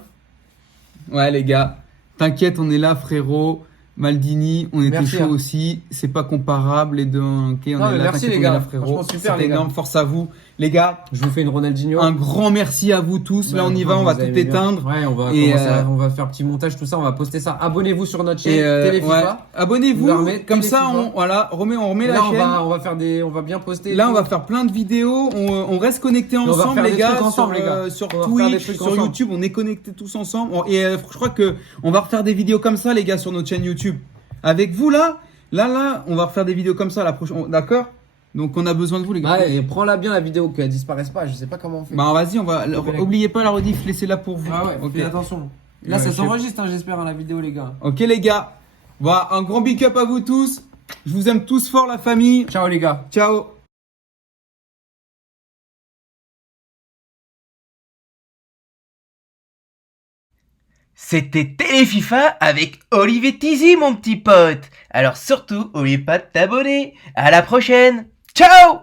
Ouais, les gars. T'inquiète, on est là, frérot. Maldini, on était Merci, chaud hein. aussi. C'est pas comparable, les deux. Ok, on Non, est mais là. merci, t'inquiète, les on est gars. là, frérot. Franchement, super, C'était les gars. énorme. Force à vous. Les gars, Je vous fais une Ronaldinho. un grand merci à vous tous. Là, on y va, on va Vous tout avez bien. éteindre. Ouais, on va Et, commencer on va faire petit montage, tout ça, on va poster ça. Abonnez-vous sur notre chaîne Et Téléfifa. ouais. Abonnez-vous. On va remettre Comme Téléfifa. ça, on remet la Là, chaîne. on va bien poster. Là, tout. on va faire plein de vidéos. On reste connectés on va ensemble, faire les des gars. trucs ensemble, sur, les gars. sur On va faire des Twitch, trucs sur ensemble. YouTube, on est connectés tous ensemble. Et je crois que on va refaire des vidéos comme ça, les gars, sur notre chaîne YouTube. Avec vous, là, on va refaire des vidéos comme ça la prochaine. D'accord? Donc, on a besoin de vous, les gars. Ouais, et prends-la bien la vidéo, qu'elle disparaisse pas. Je sais pas comment on fait. Bah, vas-y, oubliez pas la rediff, laissez-la pour vous. Ah ouais, Ok. fais attention. Là, Ouais, ça je sais. s'enregistre, hein, j'espère, la vidéo, les gars. Ok, les gars. Voilà, un grand big up à vous tous. Je vous aime tous fort, la famille. Ciao, les gars. Ciao. C'était Téléfifa avec Olivier Tizi, mon petit pote. Alors surtout, oublie pas de t'abonner. À la prochaine. Ciao!